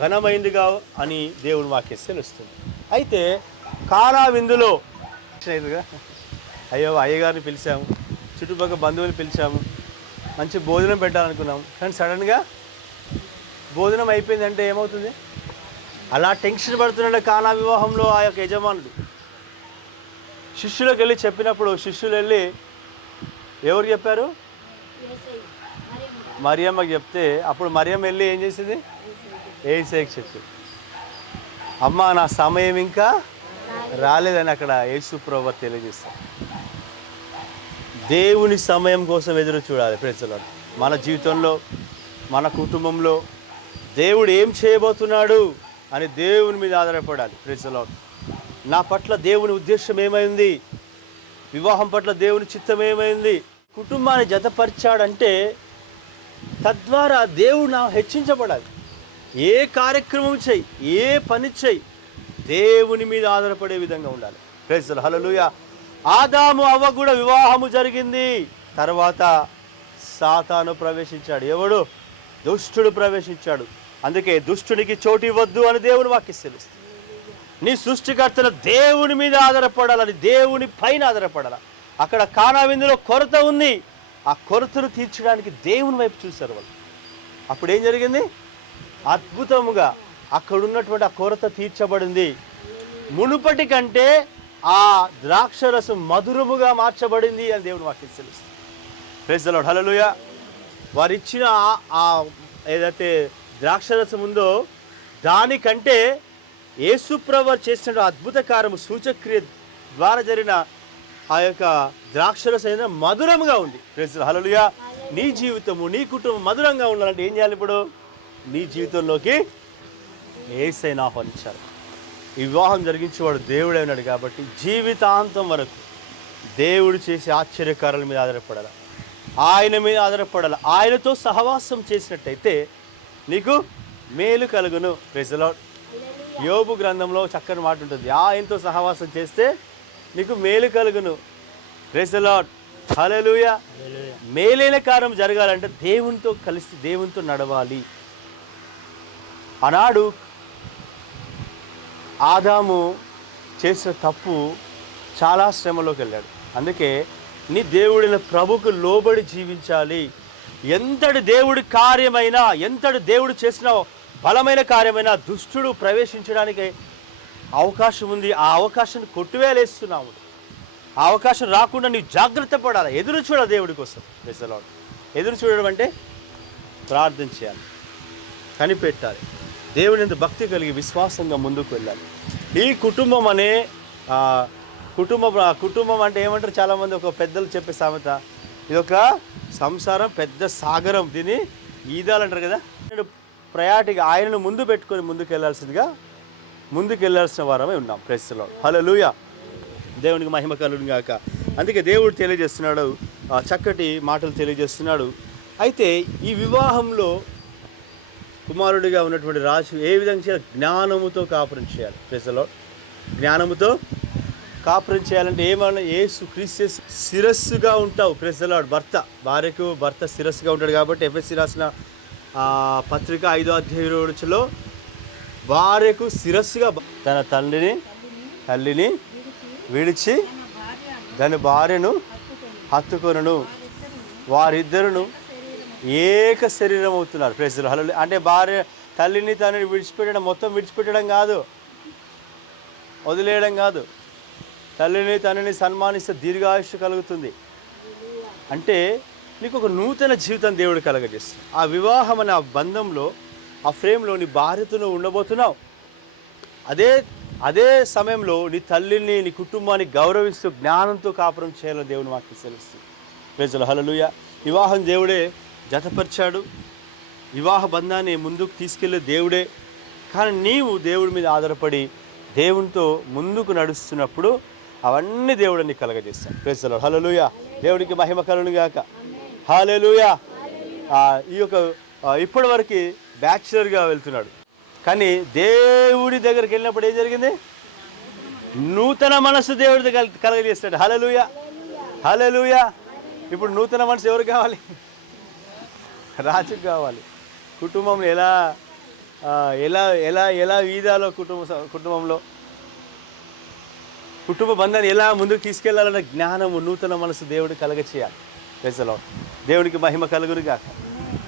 ఘనమైందిగా అని దేవుని వాక్యం తెలుస్తుంది. అయితే కానా విందులో అయ్యగారిని పిలిచాము, చుట్టుపక్కల బంధువులు పిలిచాము, మంచి భోజనం పెట్టాలనుకున్నాం. కానీ సడన్గా భోజనం అయిపోయిందంటే ఏమవుతుంది? అలా టెన్షన్ పడుతున్నాడు కానా వివాహంలో ఆ యొక్క యజమానుడు. శిష్యులకు వెళ్ళి చెప్పినప్పుడు శిష్యులు వెళ్ళి ఎవరు చెప్పారు? మరియమ్మకి చెప్తే అప్పుడు మరియమ్మ వెళ్ళి ఏం చేసింది? యేసయ్యకి చెప్పింది. అమ్మ నా సమయం ఇంకా రాలేదని అక్కడ యేసు ప్రభువు తెలియజేస్తాడు. దేవుని సమయం కోసం ఎదురు చూడాలి. Praise the lord. మన జీవితంలో, మన కుటుంబంలో దేవుడు ఏం చేయబోతున్నాడు అని దేవుని మీద ఆధారపడాలి. Praise the lord. నా పట్ల దేవుని ఉద్దేశం ఏమైంది? వివాహం పట్ల దేవుని చిత్తం ఏమైంది? కుటుంబాన్ని జతపరిచాడంటే తద్వారా దేవుడు నా హెచ్చించబడాలి. ఏ కార్యక్రమం చెయ్యి, ఏ పని చెయ్యి, దేవుని మీద ఆధారపడే విధంగా ఉండాలి. Praise the Lord. హల్లెలూయా. ఆదాము అవ్వ కూడా వివాహము జరిగింది. తర్వాత సాతాను ప్రవేశించాడు. ఎవడు? దుష్టుడు ప్రవేశించాడు. అందుకే దుష్టునికి చోటు ఇవ్వద్దు అని దేవుని వాక్యం తెలుస్తుంది. నీ సృష్టికర్తల దేవుని మీద ఆధారపడాలని, దేవుని పైన ఆధారపడాలి. అక్కడ కానా విందులో కొరత ఉంది. ఆ కొరతను తీర్చడానికి దేవుని వైపు చూశారు వాళ్ళు. అప్పుడు ఏం జరిగింది? అద్భుతముగా అక్కడ ఉన్నటువంటి ఆ కొరత తీర్చబడింది. మునుపటి కంటే ఆ ద్రాక్షరసం మధురముగా మార్చబడింది అని దేవుని వాక్యం తెలుస్తుంది. Praise the Lord. హల్లెలూయా. వారు ఇచ్చిన ఆ ఏదైతే ద్రాక్షరసం ఉందో దానికంటే యేసుప్రభు చేసిన అద్భుత కార్యము సూచక్రియ ద్వారా జరిగిన ఆ యొక్క ద్రాక్షరసం మధురముగా ఉంది. Praise the Lord. హల్లెలూయా. నీ జీవితము, నీ కుటుంబం మధురంగా ఉండాలంటే ఏం చేయాలి? ఇప్పుడు నీ జీవితంలోకి యేసయ్యను ఆహ్వానించాలి. ఈ వివాహం జరిగించేవాడు దేవుడే ఉన్నాడు కాబట్టి జీవితాంతం వరకు దేవుడు చేసే ఆశ్చర్యకారాల మీద ఆధారపడాలి, ఆయన మీద ఆధారపడాలి. ఆయనతో సహవాసం చేసినట్టయితే నీకు మేలు కలుగును. Praise the lord. యోబు గ్రంథంలో చక్కని మాట ఉంటుంది, ఆయనతో సహవాసం చేస్తే నీకు మేలు కలుగును. Praise the Lord. హల్లెలూయా. మేలైన కార్యం జరగాలంటే దేవునితో కలిసి దేవునితో నడవాలి. ఆనాడు ఆదాము చేసిన తప్పు చాలా శ్రమలోకి వెళ్ళాడు. అందుకే నీ దేవుడిన ప్రభుకు లోబడి జీవించాలి. ఎంతటి దేవుడి కార్యమైనా, ఎంతటి దేవుడు చేసిన బలమైన కార్యమైన దుష్టుడు ప్రవేశించడానికి అవకాశం ఉంది. ఆ అవకాశాన్ని కొట్టివేలేస్తున్నాము. ఆ అవకాశం రాకుండా నీవు జాగ్రత్త పడాలి, ఎదురు చూడాలి దేవుడి కోసం. Praise the lord. ఎదురు చూడడం అంటే ప్రార్థన చేయాలి, కనిపెట్టాలి, దేవుని యందు భక్తి కలిగి విశ్వాసంగా ముందుకు వెళ్ళాలి. ఈ కుటుంబం అనే కుటుంబం అంటే ఏమంటారు చాలామంది, ఒక పెద్దలు చెప్పే సామెత, ఇది ఒక సంసారం పెద్ద సాగరం, దీన్ని ఈదాలంటారు కదా. ప్రయాటిగా ఆయనను ముందు పెట్టుకొని ముందుకు వెళ్ళాల్సిన వారమే ఉన్నాం. Praise the Lord. హల్లెలూయా. దేవునికి మహిమ కలుగును గాక. అందుకే దేవుడు తెలియజేస్తున్నాడు, చక్కటి మాటలు తెలియజేస్తున్నాడు. అయితే ఈ వివాహంలో కుమారుడిగా ఉన్నటువంటి రాజు ఏ విధంగా చేయాలి? జ్ఞానముతో కాపురం చేయాలి. Praise the lord. జ్ఞానముతో కాపురం చేయాలంటే ఏమన్నా, యేసు క్రీస్తు శిరస్సుగా ఉంటావు. Praise the lord. భార్యకు భర్త శిరస్సుగా ఉంటాడు కాబట్టి ఎఫెసీ రాసిన పత్రిక 5వ అధ్యాయం 20వ వచనంలో భార్యకు శిరస్సుగా తన తల్లిని విడిచి దాని భార్యను హత్తుకొనును, వారిద్దరును ఏక శరీరం అవుతున్నారు. Praise the Lord. హల్లెలూయా. అంటే భార్య తల్లిని తనని విడిచిపెట్టడం, మొత్తం విడిచిపెట్టడం కాదు, వదిలేయడం కాదు. తల్లిని తనని సన్మానిస్తే దీర్ఘాయుష్షు కలుగుతుంది. అంటే నీకు ఒక నూతన జీవితం దేవుడు కలగజేస్తుంది. ఆ వివాహం అనే ఆ బంధంలో, ఆ ఫ్రేమ్లో నీ భార్యతో ఉండబోతున్నావు. అదే సమయంలో నీ తల్లిని, నీ కుటుంబాన్ని గౌరవిస్తూ జ్ఞానంతో కాపురం చేయాలని దేవుని వాక్యం తెలుస్తుంది. Praise the Lord. హల్లెలూయా. వివాహం దేవుడే జతపరిచాడు, వివాహ బంధాన్ని ముందుకు తీసుకెళ్ళే దేవుడే. కానీ నీవు దేవుడి మీద ఆధారపడి దేవునితో ముందుకు నడుస్తున్నప్పుడు అవన్నీ దేవుడు నీకు కలగజేస్తాడు. Praise the Lord. హల్లెలూయా. దేవునికి మహిమ కలుగును గాక. హల్లెలూయా. ఈ యొక్క ఇప్పటి వరకు బ్యాచులర్గా వెళ్తున్నాడు, కానీ దేవుడి దగ్గరికి వెళ్ళినప్పుడు ఏం జరిగింది? నూతన మనసు దేవుడి కలగజేస్తాడు. హల్లెలూయా. హల్లెలూయా. ఇప్పుడు నూతన మనసు ఎవరు కావాలి? రాజుకు కావాలి. కుటుంబంలో ఎలా ఎలా ఎలా ఎలా వీధాలో కుటుంబంలో కుటుంబ బంధాన్ని ఎలా ముందుకు తీసుకెళ్లాలన్న జ్ఞానము, నూతన మనసు దేవుడు కలగచేయాలి. Praise the lord. దేవునికి మహిమ కలుగును గాక.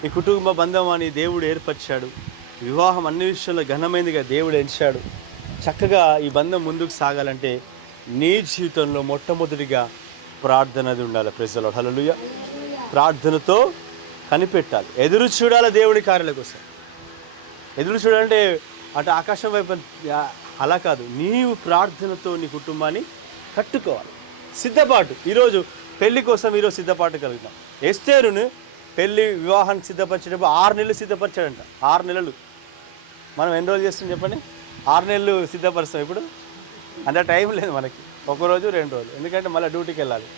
ఈ కుటుంబ బంధం అని దేవుడు ఏర్పరిచాడు. వివాహం అన్ని విషయాల్లో ఘనమైనదిగా దేవుడు ఎంచాడు. చక్కగా ఈ బంధం ముందుకు సాగాలంటే నీ జీవితంలో మొట్టమొదటిగా ప్రార్థనది ఉండాలి. Praise the Lord. హల్లెలూయా. ప్రార్థనతో కనిపెట్టాలి, ఎదురు చూడాలి దేవుడి కార్యాల కోసం. ఎదురు చూడాలంటే అటు ఆకాశం వైపు అలా కాదు, నీవు ప్రార్థనతో నీ కుటుంబాన్ని కట్టుకోవాలి. సిద్ధపాటు. ఈరోజు పెళ్లి కోసం ఈరోజు సిద్ధపాటు కలుగుతాం. ఎస్తేరును పెళ్లి వివాహానికి సిద్ధపరిచేటప్పుడు 6 నెలలు సిద్ధపరిచాడంట. 6 నెలలు. మనం ఎన్ని రోజులు చేస్తాం చెప్పండి? 6 నెలలు సిద్ధపరుస్తాం. ఇప్పుడు అంత టైం లేదు మనకి, 1 రోజు 2 రోజులు, ఎందుకంటే మళ్ళీ డ్యూటీకి వెళ్ళాలి.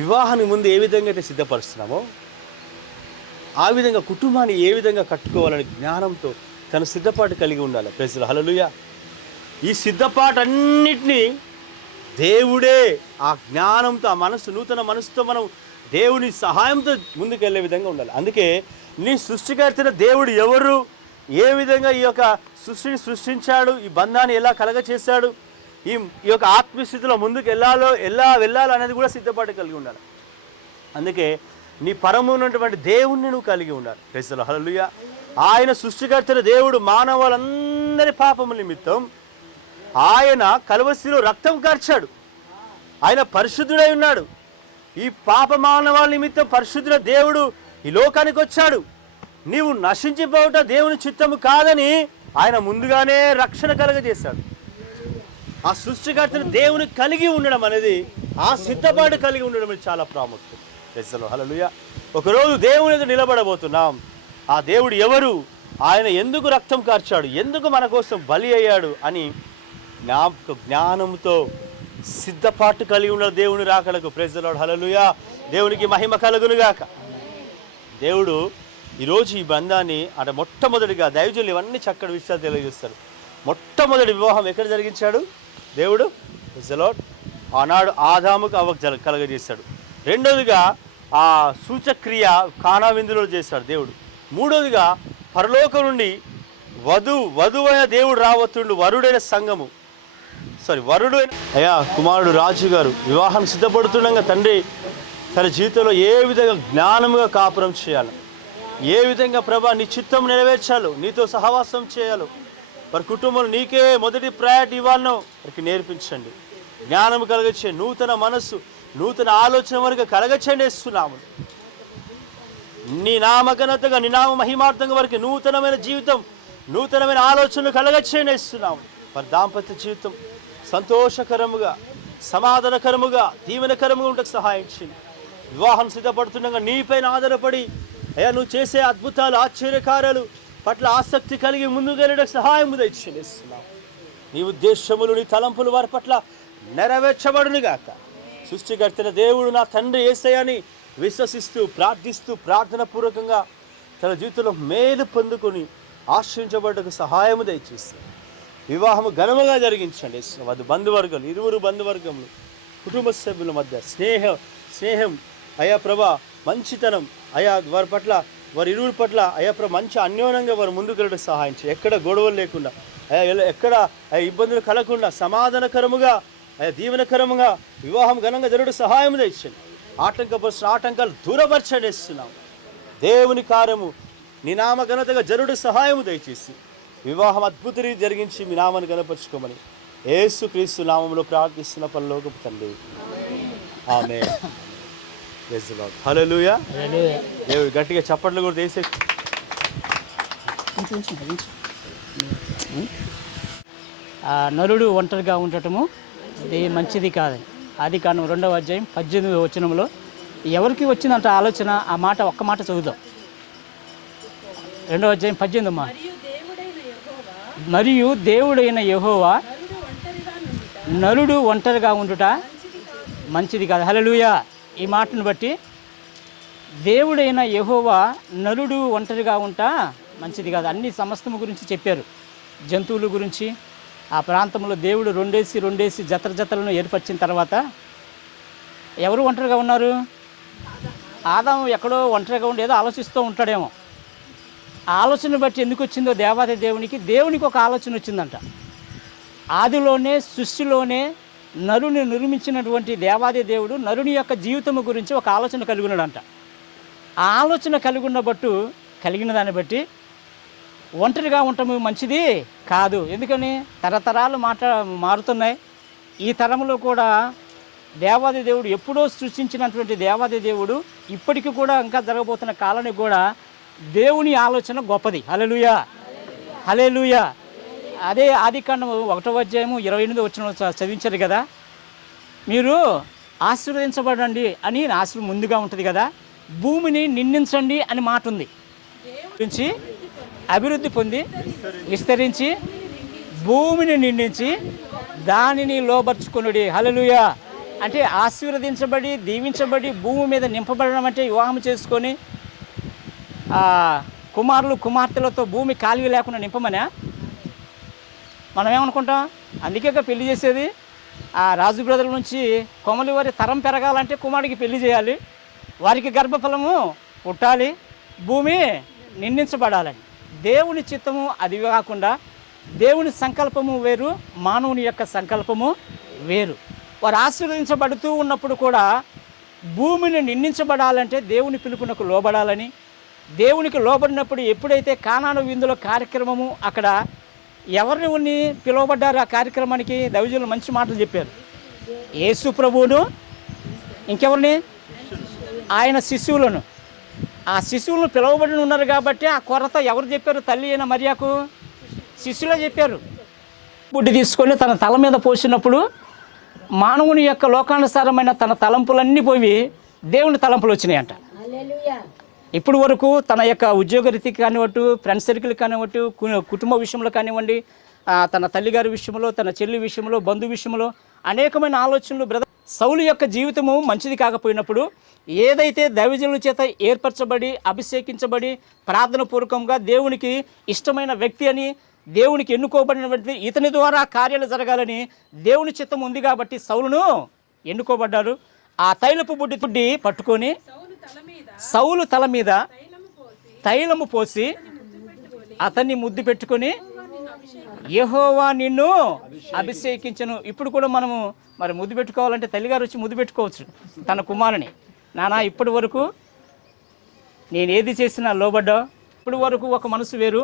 వివాహానికి ముందు ఏ విధంగా అయితే సిద్ధపరుస్తున్నామో ఆ విధంగా కుటుంబాన్ని ఏ విధంగా కట్టుకోవాలని జ్ఞానంతో తన సిద్ధపాటు కలిగి ఉండాలి. Praise the Lord. హల్లెలూయా. ఈ సిద్ధపాటు అన్నిటినీ దేవుడే ఆ జ్ఞానంతో, ఆ మనసు, నూతన మనసుతో మనం దేవుని సహాయంతో ముందుకెళ్ళే విధంగా ఉండాలి. అందుకే నీ సృష్టికర్తైన దేవుడు ఎవరు, ఏ విధంగా ఈ యొక్క సృష్టిని సృష్టించాడు, ఈ బంధాన్ని ఎలా కలగచేశాడు, ఈ యొక్క ఆత్మస్థితిలో ముందుకు ఎలా వెళ్ళాలి అనేది కూడా సిద్ధపాటు కలిగి ఉండాలి. అందుకే నీ పరము ఉన్నటువంటి దేవుణ్ణి నువ్వు కలిగి ఉండాలి. Praise the Lord. హల్లెలూయా. ఆయన సృష్టికర్తైన దేవుడు మానవులందరి పాపముల నిమిత్తం ఆయన కలువరిలో రక్తం కార్చాడు. ఆయన పరిశుద్ధుడై ఉన్నాడు. ఈ పాప మానవాల నిమిత్తం పరిశుద్ధుల దేవుడు ఈ లోకానికి వచ్చాడు. నీవు నశించిపోవట దేవుని చిత్తము కాదని ఆయన ముందుగానే రక్షణ కలగజేశాడు. ఆ సృష్టికర్తను దేవుని కలిగి ఉండడం అనేది, ఆ సిద్ధపాటు కలిగి ఉండడం అనేది చాలా ప్రాముఖ్యం. హల్లెలూయా. ఒకరోజు దేవుని ఎదుట నిలబడబోతున్నాం. ఆ దేవుడు ఎవరు, ఆయన ఎందుకు రక్తం కార్చాడు, ఎందుకు మన కోసం బలి అయ్యాడు అని జ్ఞానంతో సిద్ధపాటు కలిగి ఉన్న దేవుని రాకడకు. Praise the Lord. హల్లెలూయా. దేవునికి మహిమ కలుగును గాక. దేవుడు ఈరోజు ఈ బంధాన్ని అంటే మొట్టమొదటిగా దైవజనులు ఇవన్నీ చక్కటి విషయాలు తెలియజేస్తారు. మొట్టమొదటి వివాహం ఎక్కడ జరిగించాడు దేవుడు? Praise the lord. ఆనాడు ఆదాముకు అవ్వకు కలగజేశాడు. రెండోదిగా ఆ సూచక్రియ కానా విందులో చేశాడు దేవుడు. మూడోదిగా పరలోకం నుండి వధువైన దేవుడు రావతుండు, వరుడైన సంఘము వరుడైన కుమారుడు రాజు గారు వివాహం సిద్ధపడుతుండగా తండ్రి తన జీవితంలో ఏ విధంగా జ్ఞానముగా కాపురం చేయాలి, ఏ విధంగా ప్రభా నీ చిత్తం నెరవేర్చాలో, నీతో సహవాసం చేయాలో, వారి కుటుంబంలో నీకే మొదటి ప్రయారిటీ ఇవ్వాలనో వారికి నేర్పించండి. జ్ఞానం కలగచ్చే, నూతన మనస్సు, నూతన ఆలోచన వరకు కలగచ్చండి ఇస్తున్నాము. నీ నామఘనతగా, నీ నామ మహిమార్థంగా వారికి నూతనమైన జీవితం, నూతనమైన ఆలోచనలు కలగచ్చండి ఇస్తున్నాము. వారి దాంపత్య జీవితం సంతోషకరముగా, సమాధానకరముగా, దీవెనకరముగా ఉండకు సహాయం చేయండి. వివాహం సిద్ధపడుతుండగా నీపైన ఆధారపడి అయ్యా నువ్వు చేసే అద్భుతాలు, ఆశ్చర్యకార్యాలు పట్ల ఆసక్తి కలిగి ముందుకు వెళ్ళడానికి సహాయం దయచేస్తున్నావు. నీ ఉద్దేశములు, నీ తలంపులు వారి పట్ల నెరవేర్చబడునుగాక. సృష్టికర్తైన దేవుడు నా తండ్రి యేసయ్యని విశ్వసిస్తూ, ప్రార్థిస్తూ, ప్రార్థన పూర్వకంగా తన జీవితంలో మేలు పొందుకొని ఆశ్రయించబడ్డకు సహాయము దయచేస్తాను. వివాహము ఘనముగా జరిగించండి. అది బంధువర్గం, ఇరువురు బంధువర్గములు, కుటుంబ సభ్యుల మధ్య స్నేహం అయా ప్రభా, మంచితనం అయా వారి పట్ల, వారి ఇరువురి పట్ల అయా ప్రభా మంచి అన్యోన్యంగా వారు ముందుకు వెళ్ళడం సహాయం చేయండి. ఎక్కడ గొడవలు లేకుండా అయా, ఎక్కడ ఇబ్బందులు కలగకుండా సమాధానకరముగా అయా దీవెనకరముగా వివాహం ఘనంగా జరగడం సహాయం తెచ్చండి. ఆటంకాలు దూరపరచండి ఇస్తున్నాం. దేవుని కార్యము నీ నామ ఘనతగా జరుడు సహాయము దయచేసి వివాహం అద్భుత రీతి జరిగించి మీ నామాన్ని గణపరచుకోమని యేసుక్రీస్తు నామములో ప్రార్థిస్తున్న పరలోకపు తండ్రి, ఆమేన్. హల్లెలూయా. దేవుడు గట్టిగా చప్పట్లు కూడా తీసే. నరుడు ఒంటరిగా ఉండటము ఇది మంచిది కాదని ఆదికాండం 2వ అధ్యాయం 18వ వచనంలో ఎవరికి వచ్చిందంట ఆలోచన? ఆ మాట ఒక్క మాట చదువుదాం. 2వ అధ్యాయం 18 అమ్మా. మరియు దేవుడైన యెహోవా నరుడు ఒంటరిగా ఉండుట మంచిది కాదు. హల్లెలూయా. ఈ మాటను బట్టి దేవుడైన యెహోవా నరుడు ఒంటరిగా ఉంటా మంచిది కాదు. అన్ని సమస్తము గురించి చెప్పారు. జంతువుల గురించి, ఆ ప్రాంతంలో దేవుడు రెండేసి జతలను ఏర్పరిచిన తర్వాత ఎవరు ఒంటరిగా ఉన్నారు? ఆదాము ఎక్కడో ఒంటరిగా ఉండి ఏదో ఆలోచిస్తూ ఉంటాడేమో. ఆ ఆలోచన బట్టి ఎందుకు వచ్చిందో దేవాది దేవునికి ఒక ఆలోచన వచ్చిందంట. ఆదిలోనే సృష్టిలోనే నరుని నిర్మించినటువంటి దేవాది దేవుడు నరుని యొక్క జీవితము గురించి ఒక ఆలోచన కలిగి ఉన్నాడంట. ఆ ఆలోచన కలిగిన దాన్ని బట్టి ఒంటరిగా ఉండటం మంచిది కాదు. ఎందుకని? తరతరాలు మారుతున్నాయి. ఈ తరంలో కూడా దేవాది దేవుడు ఎప్పుడో సృష్టించినటువంటి దేవాది దేవుడు ఇప్పటికీ కూడా ఇంకా జరగబోతున్న కాలానికి కూడా దేవుని ఆలోచన గొప్పది. హల్లెలూయా, హల్లెలూయా. అదే ఆదికాండం 1వ అధ్యాయం 28వ వచనం చదివించారు కదా. మీరు ఆశీర్వదించబడండి అని ఆశీర్వాదం ముందుగా ఉంటుంది కదా. భూమిని నిందించండి అని మాట ఉంది. గురించి అభివృద్ధి పొంది విస్తరించి భూమిని నిందించి దానిని లోబర్చుకొనుడి. హల్లెలూయా. అంటే ఆశీర్వదించబడి దీవించబడి భూమి మీద నింపబడడం అంటే వివాహం చేసుకొని కుమారులు కుమార్తెలతో భూమి ఖాళీ లేకుండా నింపమనే మనం ఏమనుకుంటాం? అందుకే పెళ్లి చేసేది. ఆ రాజు బ్రదర్ల నుంచి కొమలి వారి తరం పెరగాలంటే కుమారుడికి పెళ్లి చేయాలి, వారికి గర్భఫలము పుట్టాలి, భూమి నిందించబడాలని. దేవుని చిత్తము అది కాకుండా దేవుని సంకల్పము వేరు, మానవుని యొక్క సంకల్పము వేరు. వారు ఆశీర్వదించబడుతూ ఉన్నప్పుడు కూడా భూమిని నిందించబడాలంటే దేవుని పిలుపునకు లోబడాలని, దేవునికి లోబడినప్పుడు ఎప్పుడైతే కానాను విందులో కార్యక్రమము అక్కడ ఎవరిని ఉన్ని పిలువబడ్డారు ఆ కార్యక్రమానికి దైవజనులు మంచి మాటలు చెప్పారు. యేసు ప్రభువును, ఇంకెవరిని? ఆయన శిశువులను. ఆ శిశువులను పిలువబడి ఉన్నారు కాబట్టి ఆ కొరత ఎవరు చెప్పారు? తల్లి అయిన మరియకు శిశువులే చెప్పారు. బుడ్డి తీసుకొని తన తల మీద పోసినప్పుడు మానవుని యొక్క లోకానుసారమైన తన తలంపులన్నీ పోయి దేవుని తలంపులు వచ్చినాయంట. ఇప్పుడు వరకు తన యొక్క ఉద్యోగ రీతికి కానివ్వండి, ఫ్రెండ్ సర్కిల్ కానివ్వండి, కుటుంబ విషయంలో కానివ్వండి, తన తల్లిగారి విషయంలో, తన చెల్లి విషయంలో, బంధు విషయంలో అనేకమైన ఆలోచనలు. బ్రదర్ సౌలు యొక్క జీవితము మంచిది కాకపోయినప్పుడు ఏదైతే దైవజనుల చేత ఏర్పరచబడి అభిషేకించబడి ప్రార్థన పూర్వకంగా దేవునికి ఇష్టమైన వ్యక్తి అని దేవునికి ఎన్నుకోబడినటువంటి ఇతని ద్వారా కార్యాలు జరగాలని దేవుని చిత్తం ఉంది కాబట్టి సౌలును ఎన్నుకోబడ్డారు. ఆ తైలపు బుడ్డి పట్టుకొని సౌలు తల మీద తైలము పోసి అతన్ని ముద్దు పెట్టుకొని యెహోవా నిన్ను అభిషేకించను. ఇప్పుడు కూడా మనము మరి ముద్దు పెట్టుకోవాలంటే తల్లిగారు వచ్చి ముద్దు పెట్టుకోవచ్చు తన కుమారుని. నానా ఇప్పటి వరకు నేను ఏది చేసినా లోబడ్డా. ఇప్పుడు వరకు ఒక మనసు వేరు,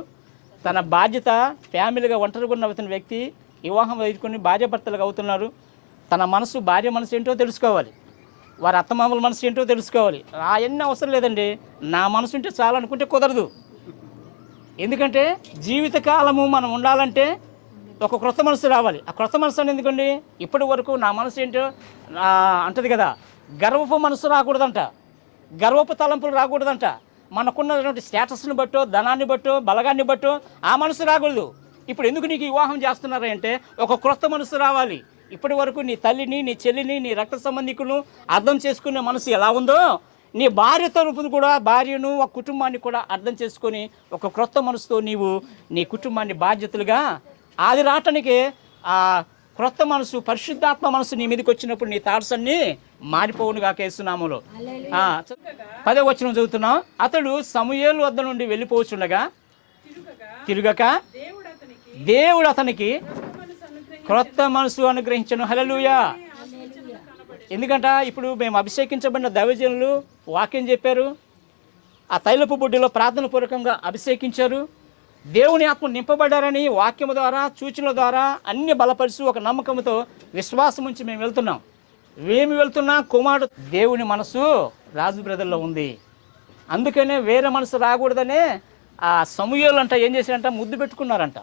తన బాధ్యత ఫ్యామిలీగా ఒంటరిగా ఉన్న అతని వ్యక్తి వివాహం వేసుకొని భార్యాభర్తలుగా అవుతున్నారు. తన మనసు, భార్య మనసు ఏంటో తెలుసుకోవాలి, వారి అత్తమామల మనసు ఏంటో తెలుసుకోవాలి. అవన్నీ అవసరం లేదండి, నా మనసు ఉంటే చాలు అనుకుంటే కుదరదు. ఎందుకంటే జీవితకాలము మనం ఉండాలంటే ఒక క్రొత్త మనసు రావాలి. ఆ క్రొత్త మనసు అని ఎందుకండి, ఇప్పటి వరకు నా మనసు ఏంటో అంటది కదా, గర్వపు మనసు రాకూడదంట, గర్వపు తలంపులు రాకూడదంట. మనకున్నటువంటి స్టేటస్ని బట్టో, ధనాన్ని బట్టో, బలగాన్ని బట్టో ఆ మనసు రాకూడదు. ఇప్పుడు ఎందుకు నీకు వివాహం చేస్తున్నారు అంటే ఒక క్రొత్త మనసు రావాలి. ఇప్పటి వరకు నీ తల్లిని, నీ చెల్లిని, నీ రక్త సంబంధికులను అర్థం చేసుకునే మనసు ఎలా ఉందో, నీ భార్య తరపున కూడా భార్యను, ఒక కుటుంబాన్ని కూడా అర్థం చేసుకొని ఒక క్రొత్త మనసుతో నీవు నీ కుటుంబాన్ని బాధ్యతలుగా ఆది రావటానికి ఆ క్రొత్త మనసు, పరిశుద్ధాత్మ మనసు నీ మీదకి వచ్చినప్పుడు నీ థాట్స్ అన్నీ మారిపోవును గాక యేసునామములో. 10వ వచనం చదువుతున్నాం. అతడు సమూయేలు వద్ద నుండి వెళ్ళిపోవచ్చుండగా తిరుగక దేవుడు అతనికి క్రొత్త మనసు అనుగ్రహించను. హల్లెలూయా. ఎందుకంట ఇప్పుడు మేము అభిషేకించబడిన దైవజనులు వాక్యం చెప్పారు, ఆ తైలపు బుడ్డిలో ప్రార్థన పూర్వకంగా అభిషేకించారు, దేవుని ఆత్మ నింపబడ్డారని వాక్యము ద్వారా, సూచనల ద్వారా అన్ని బలపరిచి ఒక నమ్మకంతో విశ్వాసం ఉంచి మేము వెళ్తున్నాం. వెళ్తున్నా కుమారుడు దేవుని మనసు రాజు బ్రదర్లో ఉంది. అందుకనే వేరే మనసు రాకూడదనే ఆ సమూయేలు అంట ఏం చేశారంట, ముద్దు పెట్టుకున్నారంట.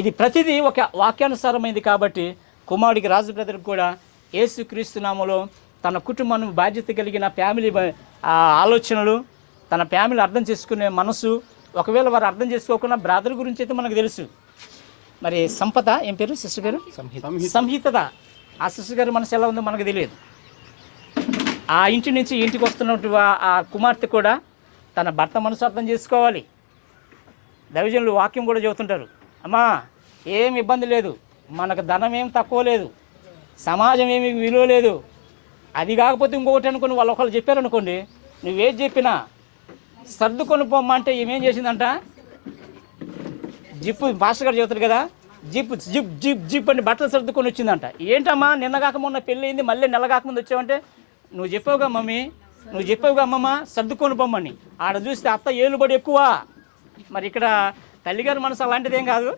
ఇది ప్రతిదీ ఒక వాక్యానుసారమైంది కాబట్టి కుమారుడికి, రాజు బ్రదర్కి కూడా యేసుక్రీస్తు నామములో తన కుటుంబం బాధ్యత కలిగిన ఫ్యామిలీ ఆలోచనలు, తన ఫ్యామిలీ అర్థం చేసుకునే మనసు, ఒకవేళ వారు అర్థం చేసుకోకుండా బ్రదర్ గురించి అయితే మనకు తెలుసు. మరి సంపద ఏం పేరు, సిస్టర్ పేరు సంహిత, ఆ సిస్టర్ గారి మనసు ఎలా ఉందో మనకు తెలియదు. ఆ ఇంటి నుంచి ఇంటికి వస్తున్నట్టు ఆ కుమార్తె కూడా తన భర్త మనసు అర్థం చేసుకోవాలి. దైవజనులు వాక్యం కూడా చెబుతుంటారు, అమ్మా ఏం ఇబ్బంది లేదు, మనకు ధనం ఏం తక్కువ లేదు, సమాజం ఏమి విలువ లేదు, అది కాకపోతే ఇంకొకటి అనుకుని వాళ్ళు ఒకళ్ళు చెప్పారనుకోండి, నువ్వేది చెప్పినా సర్దుకొని పోమ్మంటే ఏమేం చేసిందంట, జిప్పు పాస్టర్ గారు చెబుతారు కదా, జిప్ జిప్ జిప్ జిప్ అని బట్టలు సర్దుకొని వచ్చిందంట. ఏంటమ్మా నిన్న కాక మొన్న పెళ్ళి అయింది, మళ్ళీ నెల కాకముందు వచ్చావంటే, నువ్వు చెప్పావుగా మమ్మీ, నువ్వు చెప్పావుగా అమ్మమ్మ సర్దుకొని పొమ్మని. ఆడ చూస్తే అత్త ఏలుబడి ఎక్కువ. మరి ఇక్కడ తల్లిగారి మనసు అలాంటిదేం కాదు.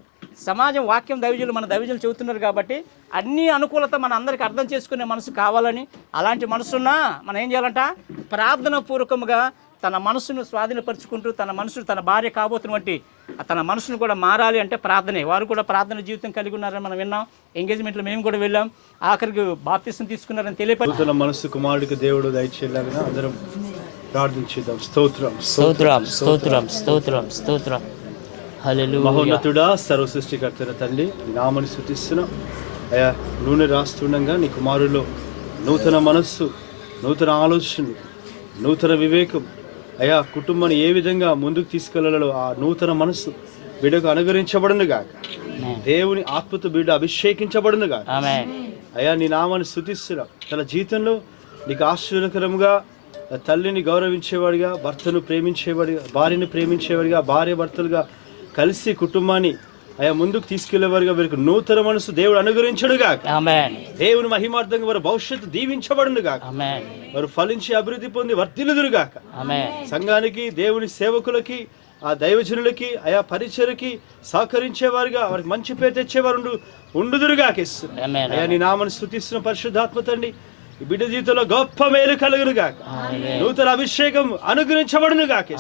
సమాజం వాక్యం దైవజనులు, మన దైవజనులు చెబుతున్నారు కాబట్టి అన్ని అనుకూలత మన అందరికీ అర్థం చేసుకునే మనసు కావాలని, అలాంటి మనసున్నా మనం ఏం చేయాలంట, ప్రార్థన పూర్వకముగా తన మనసును స్వాధీనపరుచుకుంటూ తన మనసు, తన భార్య కాబోతున్నటువంటి తన మనసును కూడా మారాలి అంటే ప్రార్థనే. వారు కూడా ప్రార్థన జీవితం కలిగి ఉన్నారని మనం విన్నాం. ఎంగేజ్మెంట్లో మేము కూడా వెళ్ళాం, ఆఖరికి బాప్తిసం తీసుకున్నారని తెలియపరి మనసు కుమారుడికి దేవుడు దయచేయాలని అందరం ప్రార్థించేద్దాం. స్తోత్రం స్తోత్రం స్తోత్రం స్తోత్రం స్తోత్రం. హల్లెలూయా. మహోన్నతుడా, సర్వ సృష్టికర్తన తండ్రి, నామని స్తుతిస్తున్నాం అయ్యా. నూనె రాస్తుండగా నీ కుమారులో నూతన మనస్సు, నూతన ఆలోచనలు, నూతన వివేకం అయ్యా, కుటుంబాన్ని ఏ విధంగా ముందుకు తీసుకెళ్లాలో ఆ నూతన మనస్సు బిడ్డకు అనుగ్రహించబడును గాక. దేవుని ఆత్మతో బిడ్డ అభిషేకించబడును గాక. అయ్యా నీ నామాన్ని స్తుతిస్తున్నాం. తన జీవితంలో నీకు ఆశ్చర్యకరంగా తల్లిని గౌరవించేవాడిగా, భర్తను ప్రేమించేవాడిగా, భార్యను ప్రేమించేవాడిగా, భార్య భర్తలుగా కలిసి కుటుంబాన్ని అయ్యా ముందుకు తీసుకెళ్లేవారుగా వీరికి నూతన మనసు దేవుడు అనుగ్రహించడుగా. దేవుని మహిమార్థంగా వారి భవిష్యత్తు దీవించబడునుగా. వారు ఫలించి అభివృద్ధి పొంది వర్ధిల్లుదురుగాక. సంఘానికి, దేవుని సేవకులకి, ఆ దైవజనులకి, ఆయా పరిచయకి సహకరించేవారుగా వారికి మంచి పేరు తెచ్చేవారు ఉండుదురుగాక. అయ్యా నీ నామను స్తుతిస్తున్న పరిశుద్ధాత్మ తండ్రి, ఈ బిడ్డ జీవితంలో గొప్ప మేలు కలుగునుగాక, నూతన అభిషేకం అనుగ్రహించబడునుగాక.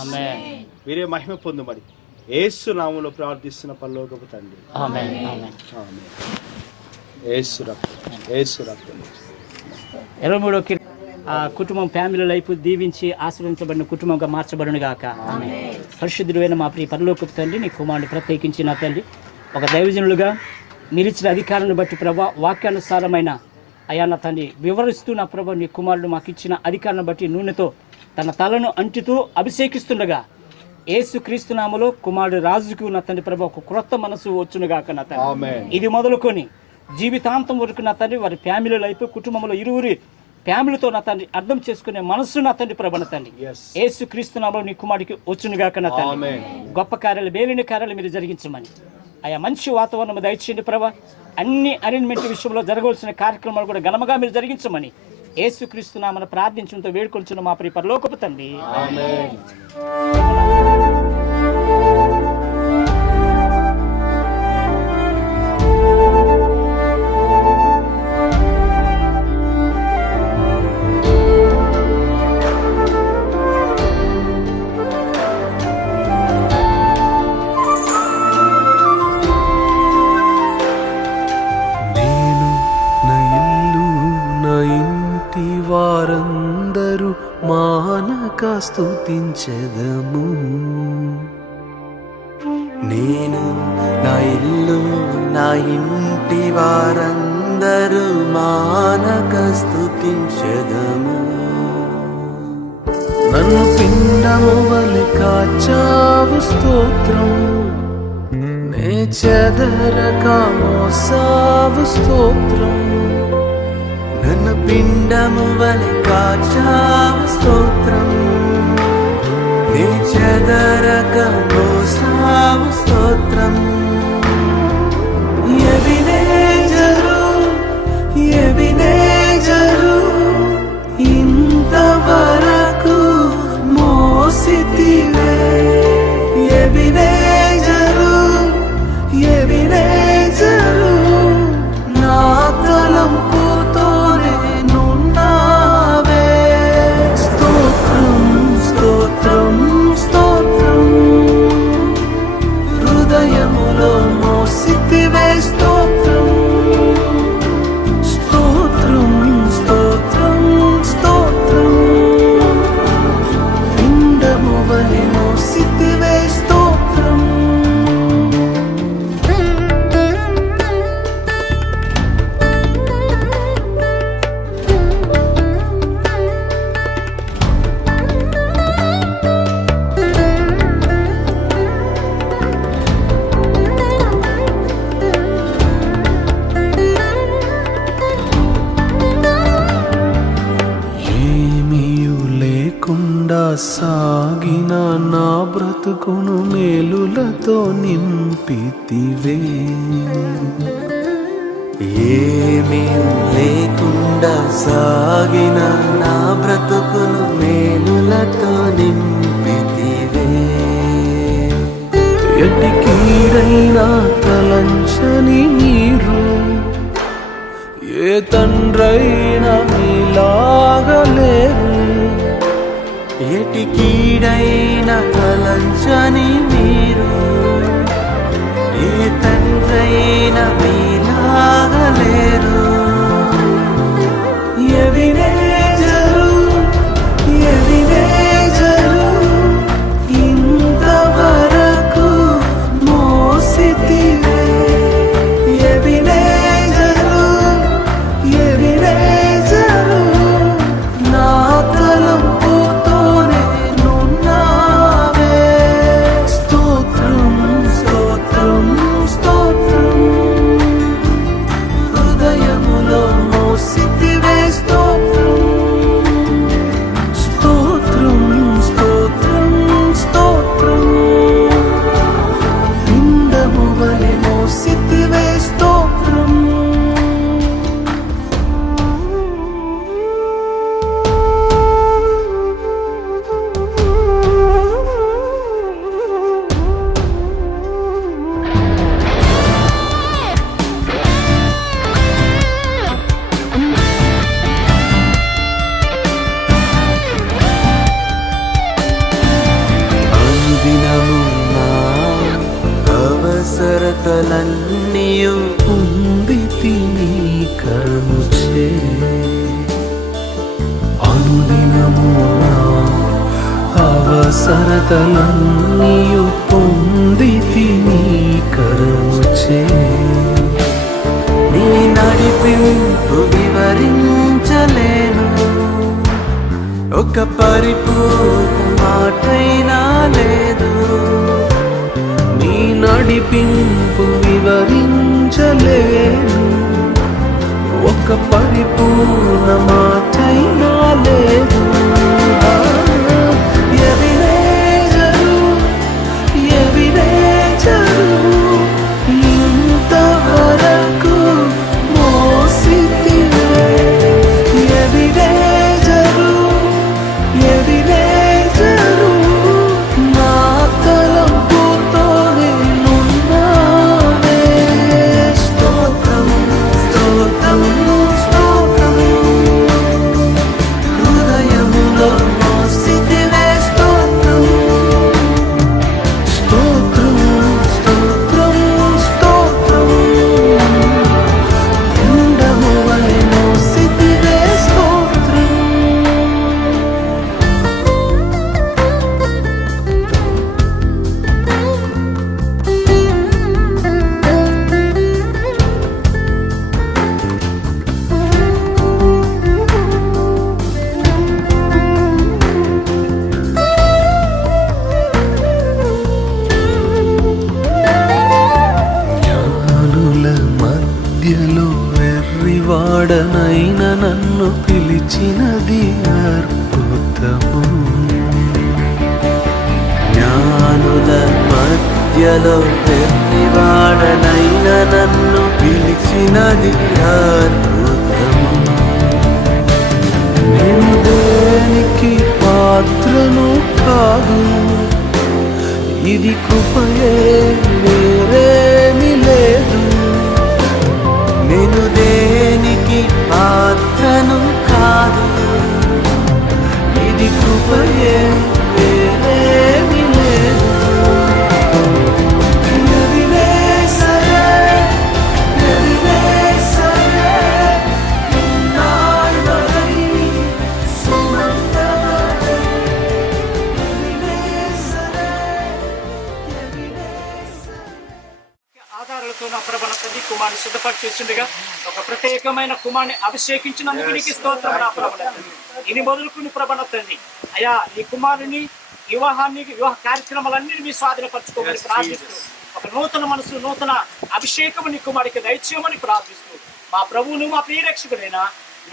వీరే మహిమ పొందుమని యేసు నామములో ప్రార్థిస్తున్న పరలోకపు తండ్రి. ఆమేన్. యేసు రక్తం, యేసు రక్తం. 23వ ఆ కుటుంబం, ఫ్యామిలీ లైఫ్ దీవించి ఆశీర్వదించబడిన కుటుంబంగా మార్చబడును గాక. పరిశుద్ధుడైన మా ప్రియ పరలోకపు తండ్రి, నీ కుమారుని ప్రత్యేకించి నా తండ్రి ఒక దైవజనులుగా మీరిచ్చిన అధికారాన్ని బట్టి ప్రభా, వాక్యానుసారమైన అయా నా తండ్రి వివరిస్తూ నా ప్రభా, నీ కుమారుడు మాకు ఇచ్చిన అధికారాన్ని బట్టి నూనెతో తన తలను అంటుతూ అభిషేకిస్తుండగా యేసుక్రీస్తు నామములో కుమారుడు రాజుకు నా తండ్రి ప్రభా ఒక క్రొత్త మనసు వచ్చునుగాక నా తండ్రి. ఇది మొదలుకొని జీవితాంతం వరకు నా తండ్రి వారి ఫ్యామిలీ లైఫ్, కుటుంబంలో ఇరువురి ఫ్యామిలీతో నా తండ్రి అర్థం చేసుకునే మనసు నా తండ్రి ప్రభ నా తండ్రి యేసుక్రీస్తు నామములో నీ కుమారుడికి వచ్చునుగాక నా తండ్రి. గొప్ప కార్యాలు, మేలిన కార్యాలు మీరు జరిగించమని ఆయా మంచి వాతావరణం దయచేయండి ప్రభా. అన్ని అరేంజ్మెంట్ విషయంలో జరగవలసిన కార్యక్రమాలు కూడా ఘనముగా మీరు జరిగించమని యేసుక్రీస్తు నామమున ప్రార్థించుటతో వేడుకొంచున్న మా ప్రియ పరలోకపు తండ్రి. ఆమేన్. వారందరూ మానక స్తుతించెదము. నేను నా ఇల్లు నా ఇంటి వారందరూ మానక స్తుతించెదము. నన్ను పిండము వలె కాచావు స్తోత్రం, నే చెదరక మోసావు స్తోత్రం. నన్ను పిండము వలె కాచావు స్తోత్రం, నీ చెదరక మోసావు స్తోత్రం. ఎబినేజరు ఎబినేజరు ఇంతవరకు మోసితివే. ఎబినేజరు ఎబినేజరు నా తలంపు హృదయములో మోసితివే స్తోత్రం. స్తోత్రం స్తోత్రం స్తోత్రం. పిండము వలె మోసితివే స్తోత్రం. సాగిన నా బ్రతుకును మేలులతో నింపితివే. ఏమీ లేకుండా సాగిన నా బ్రతుకును మేలులతో నింపితివే. ఎట్టి కీడైనా తలంచని మీరు ఏ తండ్రైనా మీలాగలేరు. ఎటి కీడైన తలంచని మీరు ఏ తండ్రైన మీలాగలేరు. ఎబినేజరు ఎబినేజరు ఇంతవరకు మోసితివే. ఎబినేజరు ఎబినేజరు నా తలంపు అవసరతలన్నీయు పొందితి నీ కరుణచే. అనుదినము నా అవసరతలన్నీయు పొందితి నీ కరుణచే. నీ నడిపింపు వివరించలేను, ఒక పరిపూర్ణ మాటైనా లేదు. నీ నడిపింపు వివరించలేను, ఒక పరిపూర్ణ మాటైనా లేదు. ఎబినేజరు ఎబినేజరు ఇంతవరకు మోసితివే. ఎబినేజరు వాడనైన నన్ను పిలిచినది అద్భుతము. జ్ఞానుల మధ్యలో వాడనైన నన్ను పిలిచినది అద్భుతము. నేను దేనికి పాత్రను కాదు, ఇది కృపయే వేరేమి లేదు. నేను దేనికి పాత్రను కాదు, ఇది కృపయే వేరేమి లేదు. ఎదినే సరే, ఎదినే సరే, ఇన్నాళ్ళై సుమంతమై. ఎదినే సరే, ఎదినే సరే. ఆధారాలతో నా ప్రభన తండ్రి కుమారుని సిద్ధపాటు చేస్తుండగా ఒక ప్రత్యేకమైన కుమారుని అభిషేకించినందుకు నీకు స్తోత్రం నా ప్రభన తండ్రి. ఇది మొదలుకుని ప్రభన తండ్రి అయ్యా ఈ కుమారుని వివాహ కార్యక్రమాలన్నీ మీ స్వాధీనపరచుకోమని ప్రార్థిస్తూ ఒక నూతన మనసు నూతన అభిషేకం నీ కుమారుడికి దయచేయమని ప్రార్థిస్తూ మా ప్రభువును మా ప్రియరక్షకుడైన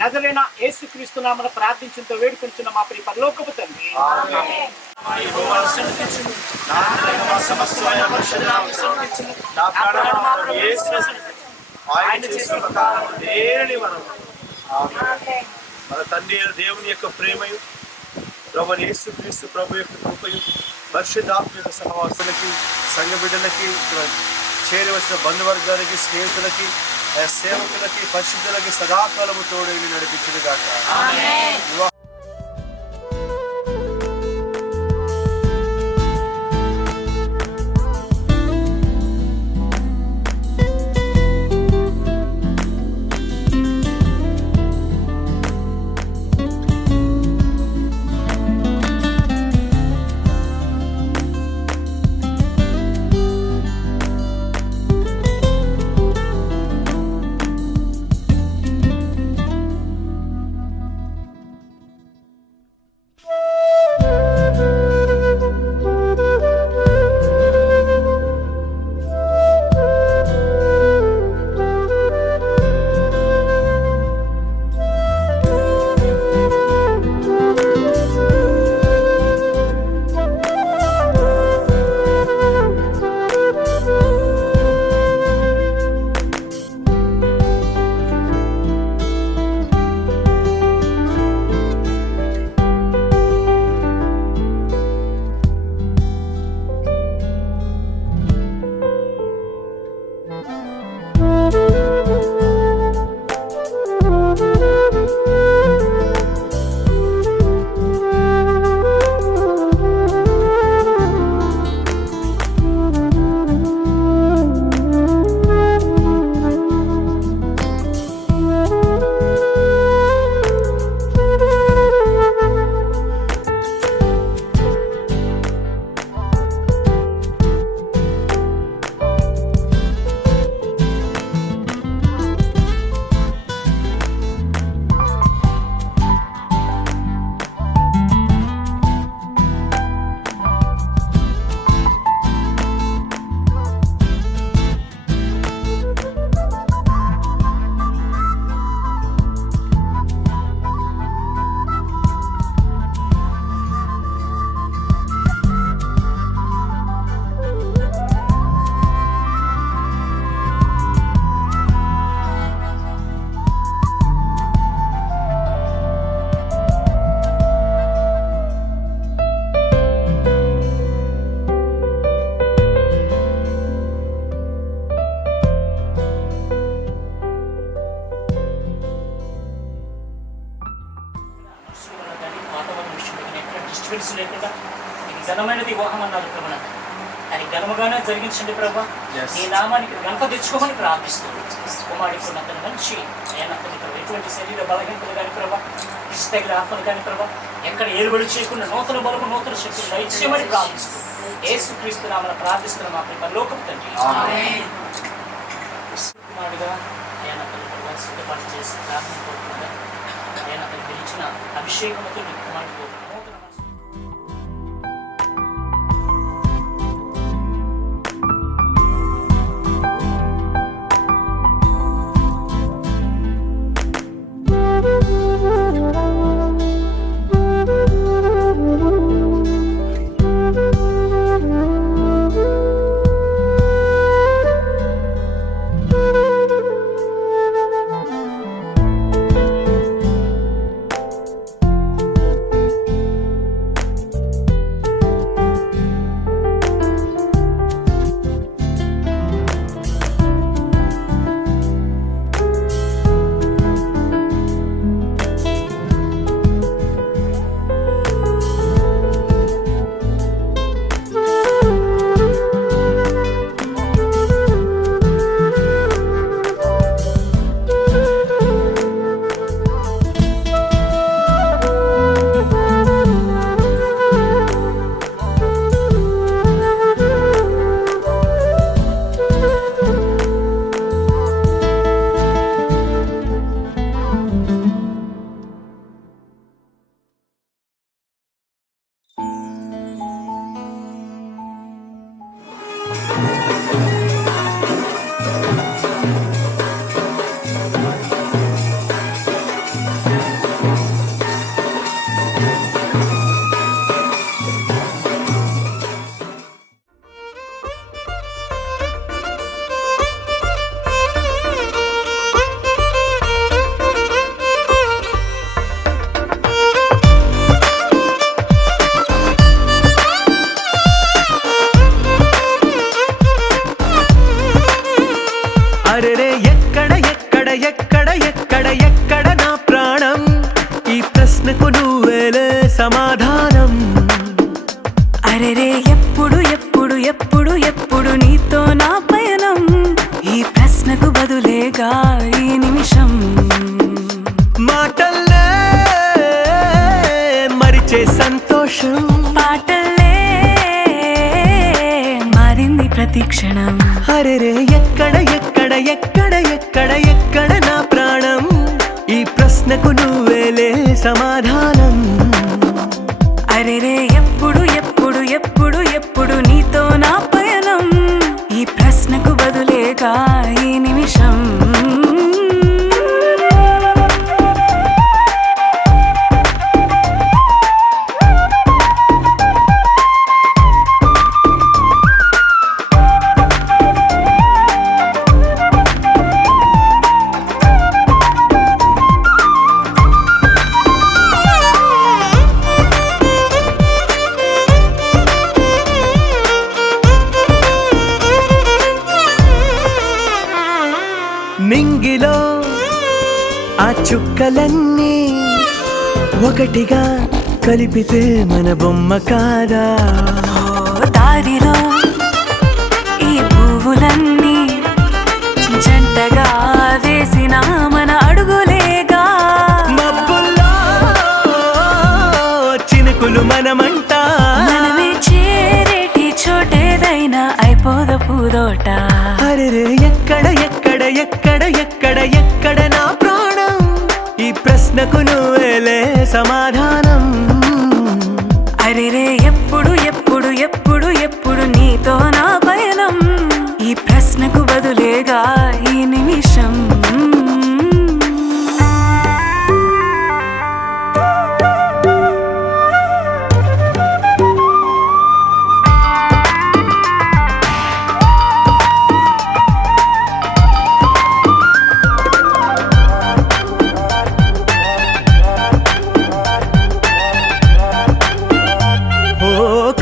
నజరైన యేసుక్రీస్తు నామమున ప్రార్థించుతూ వేడుకొంచున్న మా ప్రియ పరలోకపు తండ్రి. మన తండ్రి దేవుని యొక్క ప్రేమయు ప్రభు యేసుక్రీస్తు ప్రభు యొక్క కృపయు పరిశుద్ధాత్మ యొక్క సహవాసులకి సంఘ బిడ్డలకి చేరవలసిన బంధువర్గాలకి స్నేహితులకి సేవకులకి పరిశుద్ధులకి సదాకాలము తోడు నడిపించును గాక. డిస్టర్బెన్స్ లేకుండా ఇది ఘనమైనది వివాహం అన్నారు ప్రభు. అది ఘనముగానే జరిగించండి ప్రభు. ఈ నామానికి ఘనత తెచ్చుకోమని ప్రార్థిస్తుంది. కుమారుడికి అతను మంచి అతని ఎటువంటి శరీర బలహీనతలు కానీ ప్రభు, ఇష్టగిన ఆత్మలు కానీ ప్రభు, ఎక్కడ ఏలుబడి చేయకుండా నూతన బలము నూతన శక్తులు దయచేయమని ప్రార్థిస్తుంది. యేసుక్రీస్తు నామమున ప్రార్థిస్తున్నాం మా ప్రియ పరలోకపు తండ్రి. కుమారుడిగా అతను ప్రభు సిద్ధపాటు చేసి ప్రార్థన కోరుకుందా అతను పిలిచిన అభిషేకముతో నీ కుమారుడు నూతన మనసు ప్రతి క్షణం. అరెరే ఎక్కడ ఎక్కడ ఎక్కడ ఎక్కడ ఎక్కడ నా ప్రాణం, ఈ ప్రశ్నకు నువ్వేలే సమాధానం. అరెరే ఎప్పుడు ఎప్పుడు ఎప్పుడు ఎప్పుడు నీతో నా పయనం, ఈ ప్రశ్నకు బదులేగా ఈ నిమిషం. నింగిలో ఆ చుక్కలన్నీ ఒకటిగా కలిపితే మన బొమ్మ కాదా. దారిలో ఈ పువ్వులన్నీ జంటగా వేసిన మన అడుగులేగా. మబ్బుల్లో చినుకులు మనమంట, మనమే చేరేటి చోటేదైనా అయిపోద పూదోట. అరెరే ఎక్కడ ఎక్కడ ఎక్కడ ఎక్కడ ఎక్కడ నా ప్రాణం, ఈ ప్రశ్నకు నువ్వేలే సమాధానం. అరెరే ఎప్పుడు ఎప్పుడు ఎప్పుడు ఎప్పుడు నీతో నా పయనం, ఈ ప్రశ్నకు బదులేగా ఈ నిమిషం.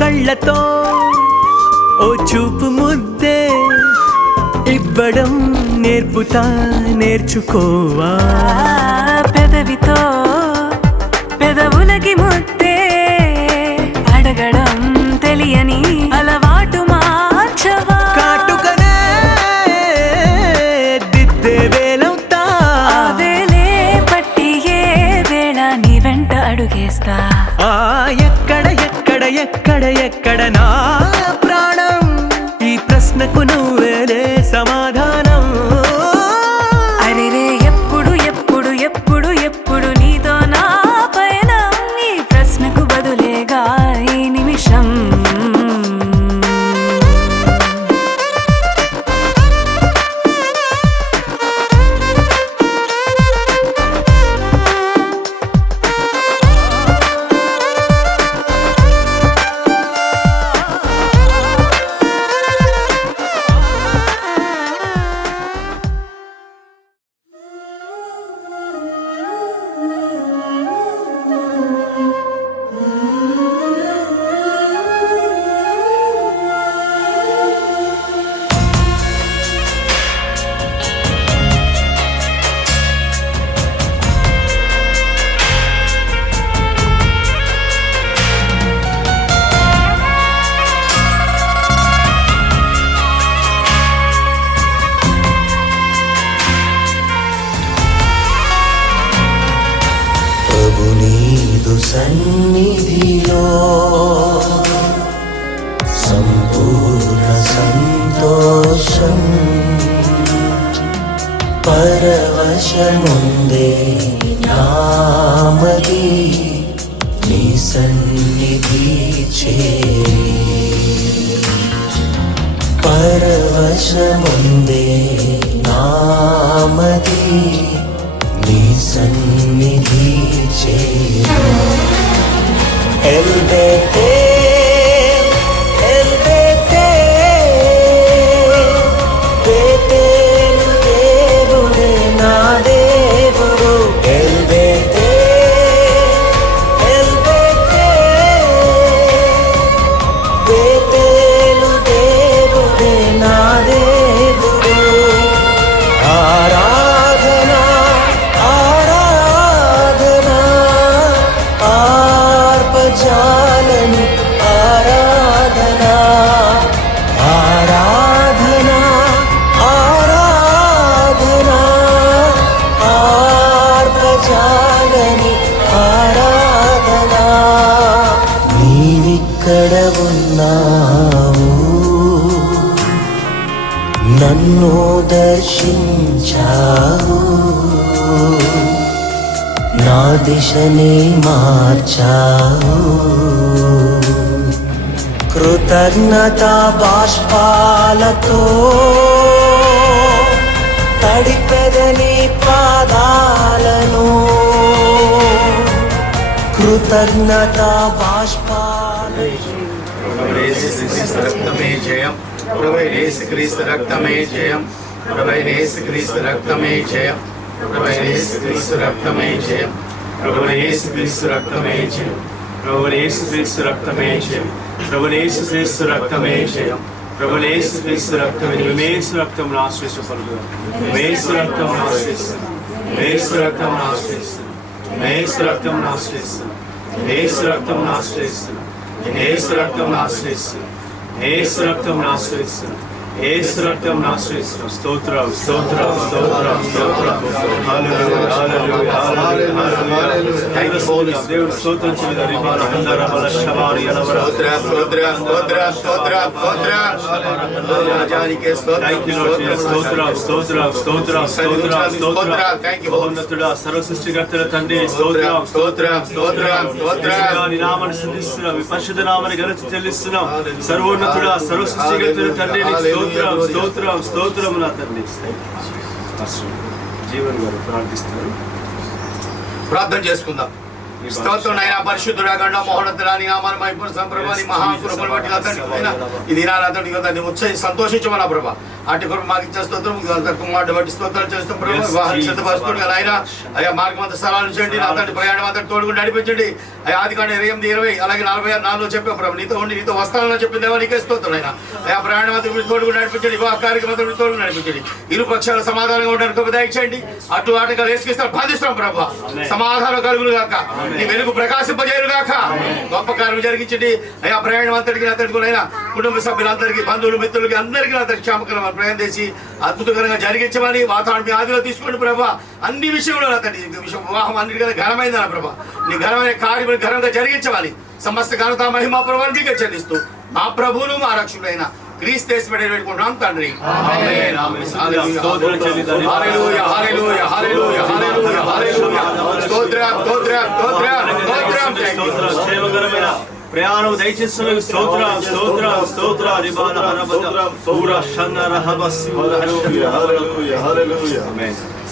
కళ్ళతో ఓ చూపు ముద్దే ఇవ్వడం నేర్పుతా, నేర్చుకోవా. పెదవితో పెదవులకి ముద్దే అడగడం తెలియని అలవాటు మార్చవా. కాటుకనే దిద్దే వేలవుతా, వేలే పట్టి ఏ వేళ నీ వెంట అడుగేస్తా. ఎక్కడ ఎక్కడ ఎక్కడ ఎక్కడ నా ప్రాణం, ఈ ప్రశ్నకు నువ్వేలే సమాధానం. అరెరే ఎప్పుడు ఎప్పుడు ఎప్పుడు ఎప్పుడు నీతో నా పయనం, ఈ ప్రశ్నకు బదులేగా ఈ నిమిషం. సన్నిధిలో సంపూర్ణ సంతోషం, పరవశముందే నామది నీ సన్నిధి చేరి. పరవశముందే నామది నీ సన్నిధి చేరి. El Betel, Betel దేవుడే నా దేవుడు. El Betel, Betel దేవుడే నా దేవుడు. ఆరాధనా ఆరాధనా ఆర్పజాలను నన్ను దర్శించావు, నా దిశని మార్చావు. కృతజ్ఞత బాష్పాలతో తడిపెదని పాదాలను, కృతజ్ఞత బాష్పాల రక్తమే జయం, ప్రభు యేసుక్రీస్తు రక్తమే జయం, ప్రభు యేసుక్రీస్తు రక్తమే జయం, ప్రభు యేసుక్రీస్తు రక్తమే జయం, ప్రభు యేసుక్రీస్తు రక్తమే జయం, ప్రభు యేసుక్రీస్తు రక్తమే జయం, ప్రభు యేసుక్రీస్తు రక్తమే జయం, ప్రభు యేసుక్రీస్తు రక్తమే మేసు రక్తం ఆశ్రయిస్తు మేసు రక్తం ఆశ్రయిస్తు మేసు రక్తం ఆశ్రయిస్తు మేసు రక్తం ఆశ్రయిస్తు మేసు రక్తం ఆశ్రయిస్తు ఏసు రక్తం ఆశ్రయిస్తు ఏసు రక్తం ఆశ్రయిస్తు ఏసు రక్తం ఆశ్రయిస్తు. స్తోత్రం స్తోత్రం స్తోత్రం స్తోత్రం. హల్లెలూయా హల్లెలూయా హల్లెలూయా. దేవుని స్తోత్రం చేయుదాం. రిబాన హందర బల శబారి అనవర స్తోత్రం స్తోత్రం స్తోత్రం స్తోత్రం స్తోత్రం. రాజానికే స్తోత్రం స్తోత్రం స్తోత్రం స్తోత్రం స్తోత్రం స్తోత్రం. మహోన్నతుడా సర్వ సృష్టికర్తల తండ్రి స్తోత్రం స్తోత్రం స్తోత్రం స్తోత్రం. నీ నామాన్ని స్తుతిస్తున్నాం, మీ పరిశుద్ధ నామాన్ని ఘనత చెల్లిస్తున్నాం. సర్వోన్నతుడా సర్వ సృష్టికర్తల తండ్రి స్తోత్రం స్తోత్రం స్తోత్రం. నా తండ్రి జీవన్ గారు ప్రార్థిస్తారు. ప్రార్థన చేసుకుందాం. స్తోత్రం నాయన పరిశుద్ధుడా గండ మహోన్నతుడా నీ నామాన్ని మహిమపరుస్తాం ప్రభా. నీ మహాకృపను బట్టి అతనికి ఈ దినాలు అతనికి అతన్ని ఉత్సవి సంతోషించమన్నా ప్రభా. అటు కృప మాకు ఇచ్చే స్తోత్రం కుమారుడు బట్టి స్తోత్రాలు చేస్తాం ప్రభా. వివాహాన్ని సిద్ధపరుస్తుంది కదా ఆయన. అయ్యా మార్గం అంత స్థలాలు ఉంచండి, అతని ప్రయాణం అంతా తోడుకుని నడిపించండి. అయ్యా ఆదికాండం 8:20 అలాగే 46:4 చెప్పాం ప్రభు. నీతో ఉండి నీతో వస్తానని చెప్పిందేమో నీకే స్తోత్రం అయినా. అయ్యా ప్రయాణం అంతా తోడుకుని నడిపించండి, వివాహ కార్యక్రమం అంతా తోడుకుని నడిపించండి. ఇరు పక్షాలు సమాధానంగా ఉండడానికి కృప దయచేయండి. అటు ఆటగాలు వేసుకిస్తారు బాధిస్తాం ప్రభా. సమాధానం కలుగులు గాక, నీ వెలుగు ప్రకాశింపజేయులు గాక. గొప్ప కార్యం జరిగించండి అయ్యా. ప్రయాణం అంతటికి అతడికినైనా కుటుంబ సభ్యులందరికీ బంధువులు మిత్రులకి అందరికీ అతనికి క్షేమకరమైన ప్రయాణం చేసి అద్భుతకరంగా జరిగించమని వాతావరణం మీ ఆదిలో తీసుకోండి ప్రభా. అన్ని విషయంలో అతడి విషయం వివాహం అన్నిటికన్నా ఘనమైందన్న ప్రభా. నీ ఘనమైన కార్యం ఘనంగా జరిగించమని సమస్త ఘనత మహిమ ప్రభానికి చెల్లిస్తూ మా ప్రభువును మా రక్షకుడైన క్రీస్తు పెట్టుకుంటున్నాం తండ్రి. ప్రయాణం దయచేస్తున్న స్తోత్రం స్తోత్రం స్తోత్రం.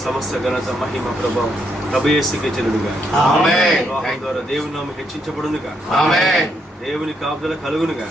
సమస్త ఘనత మహిమ ప్రభావం ప్రభు యేసుకే చెల్లుడుగా. ద్వారా దేవుని నామం హెచ్చించబడునుగా. దేవుని కాపుదల కలుగునుగా.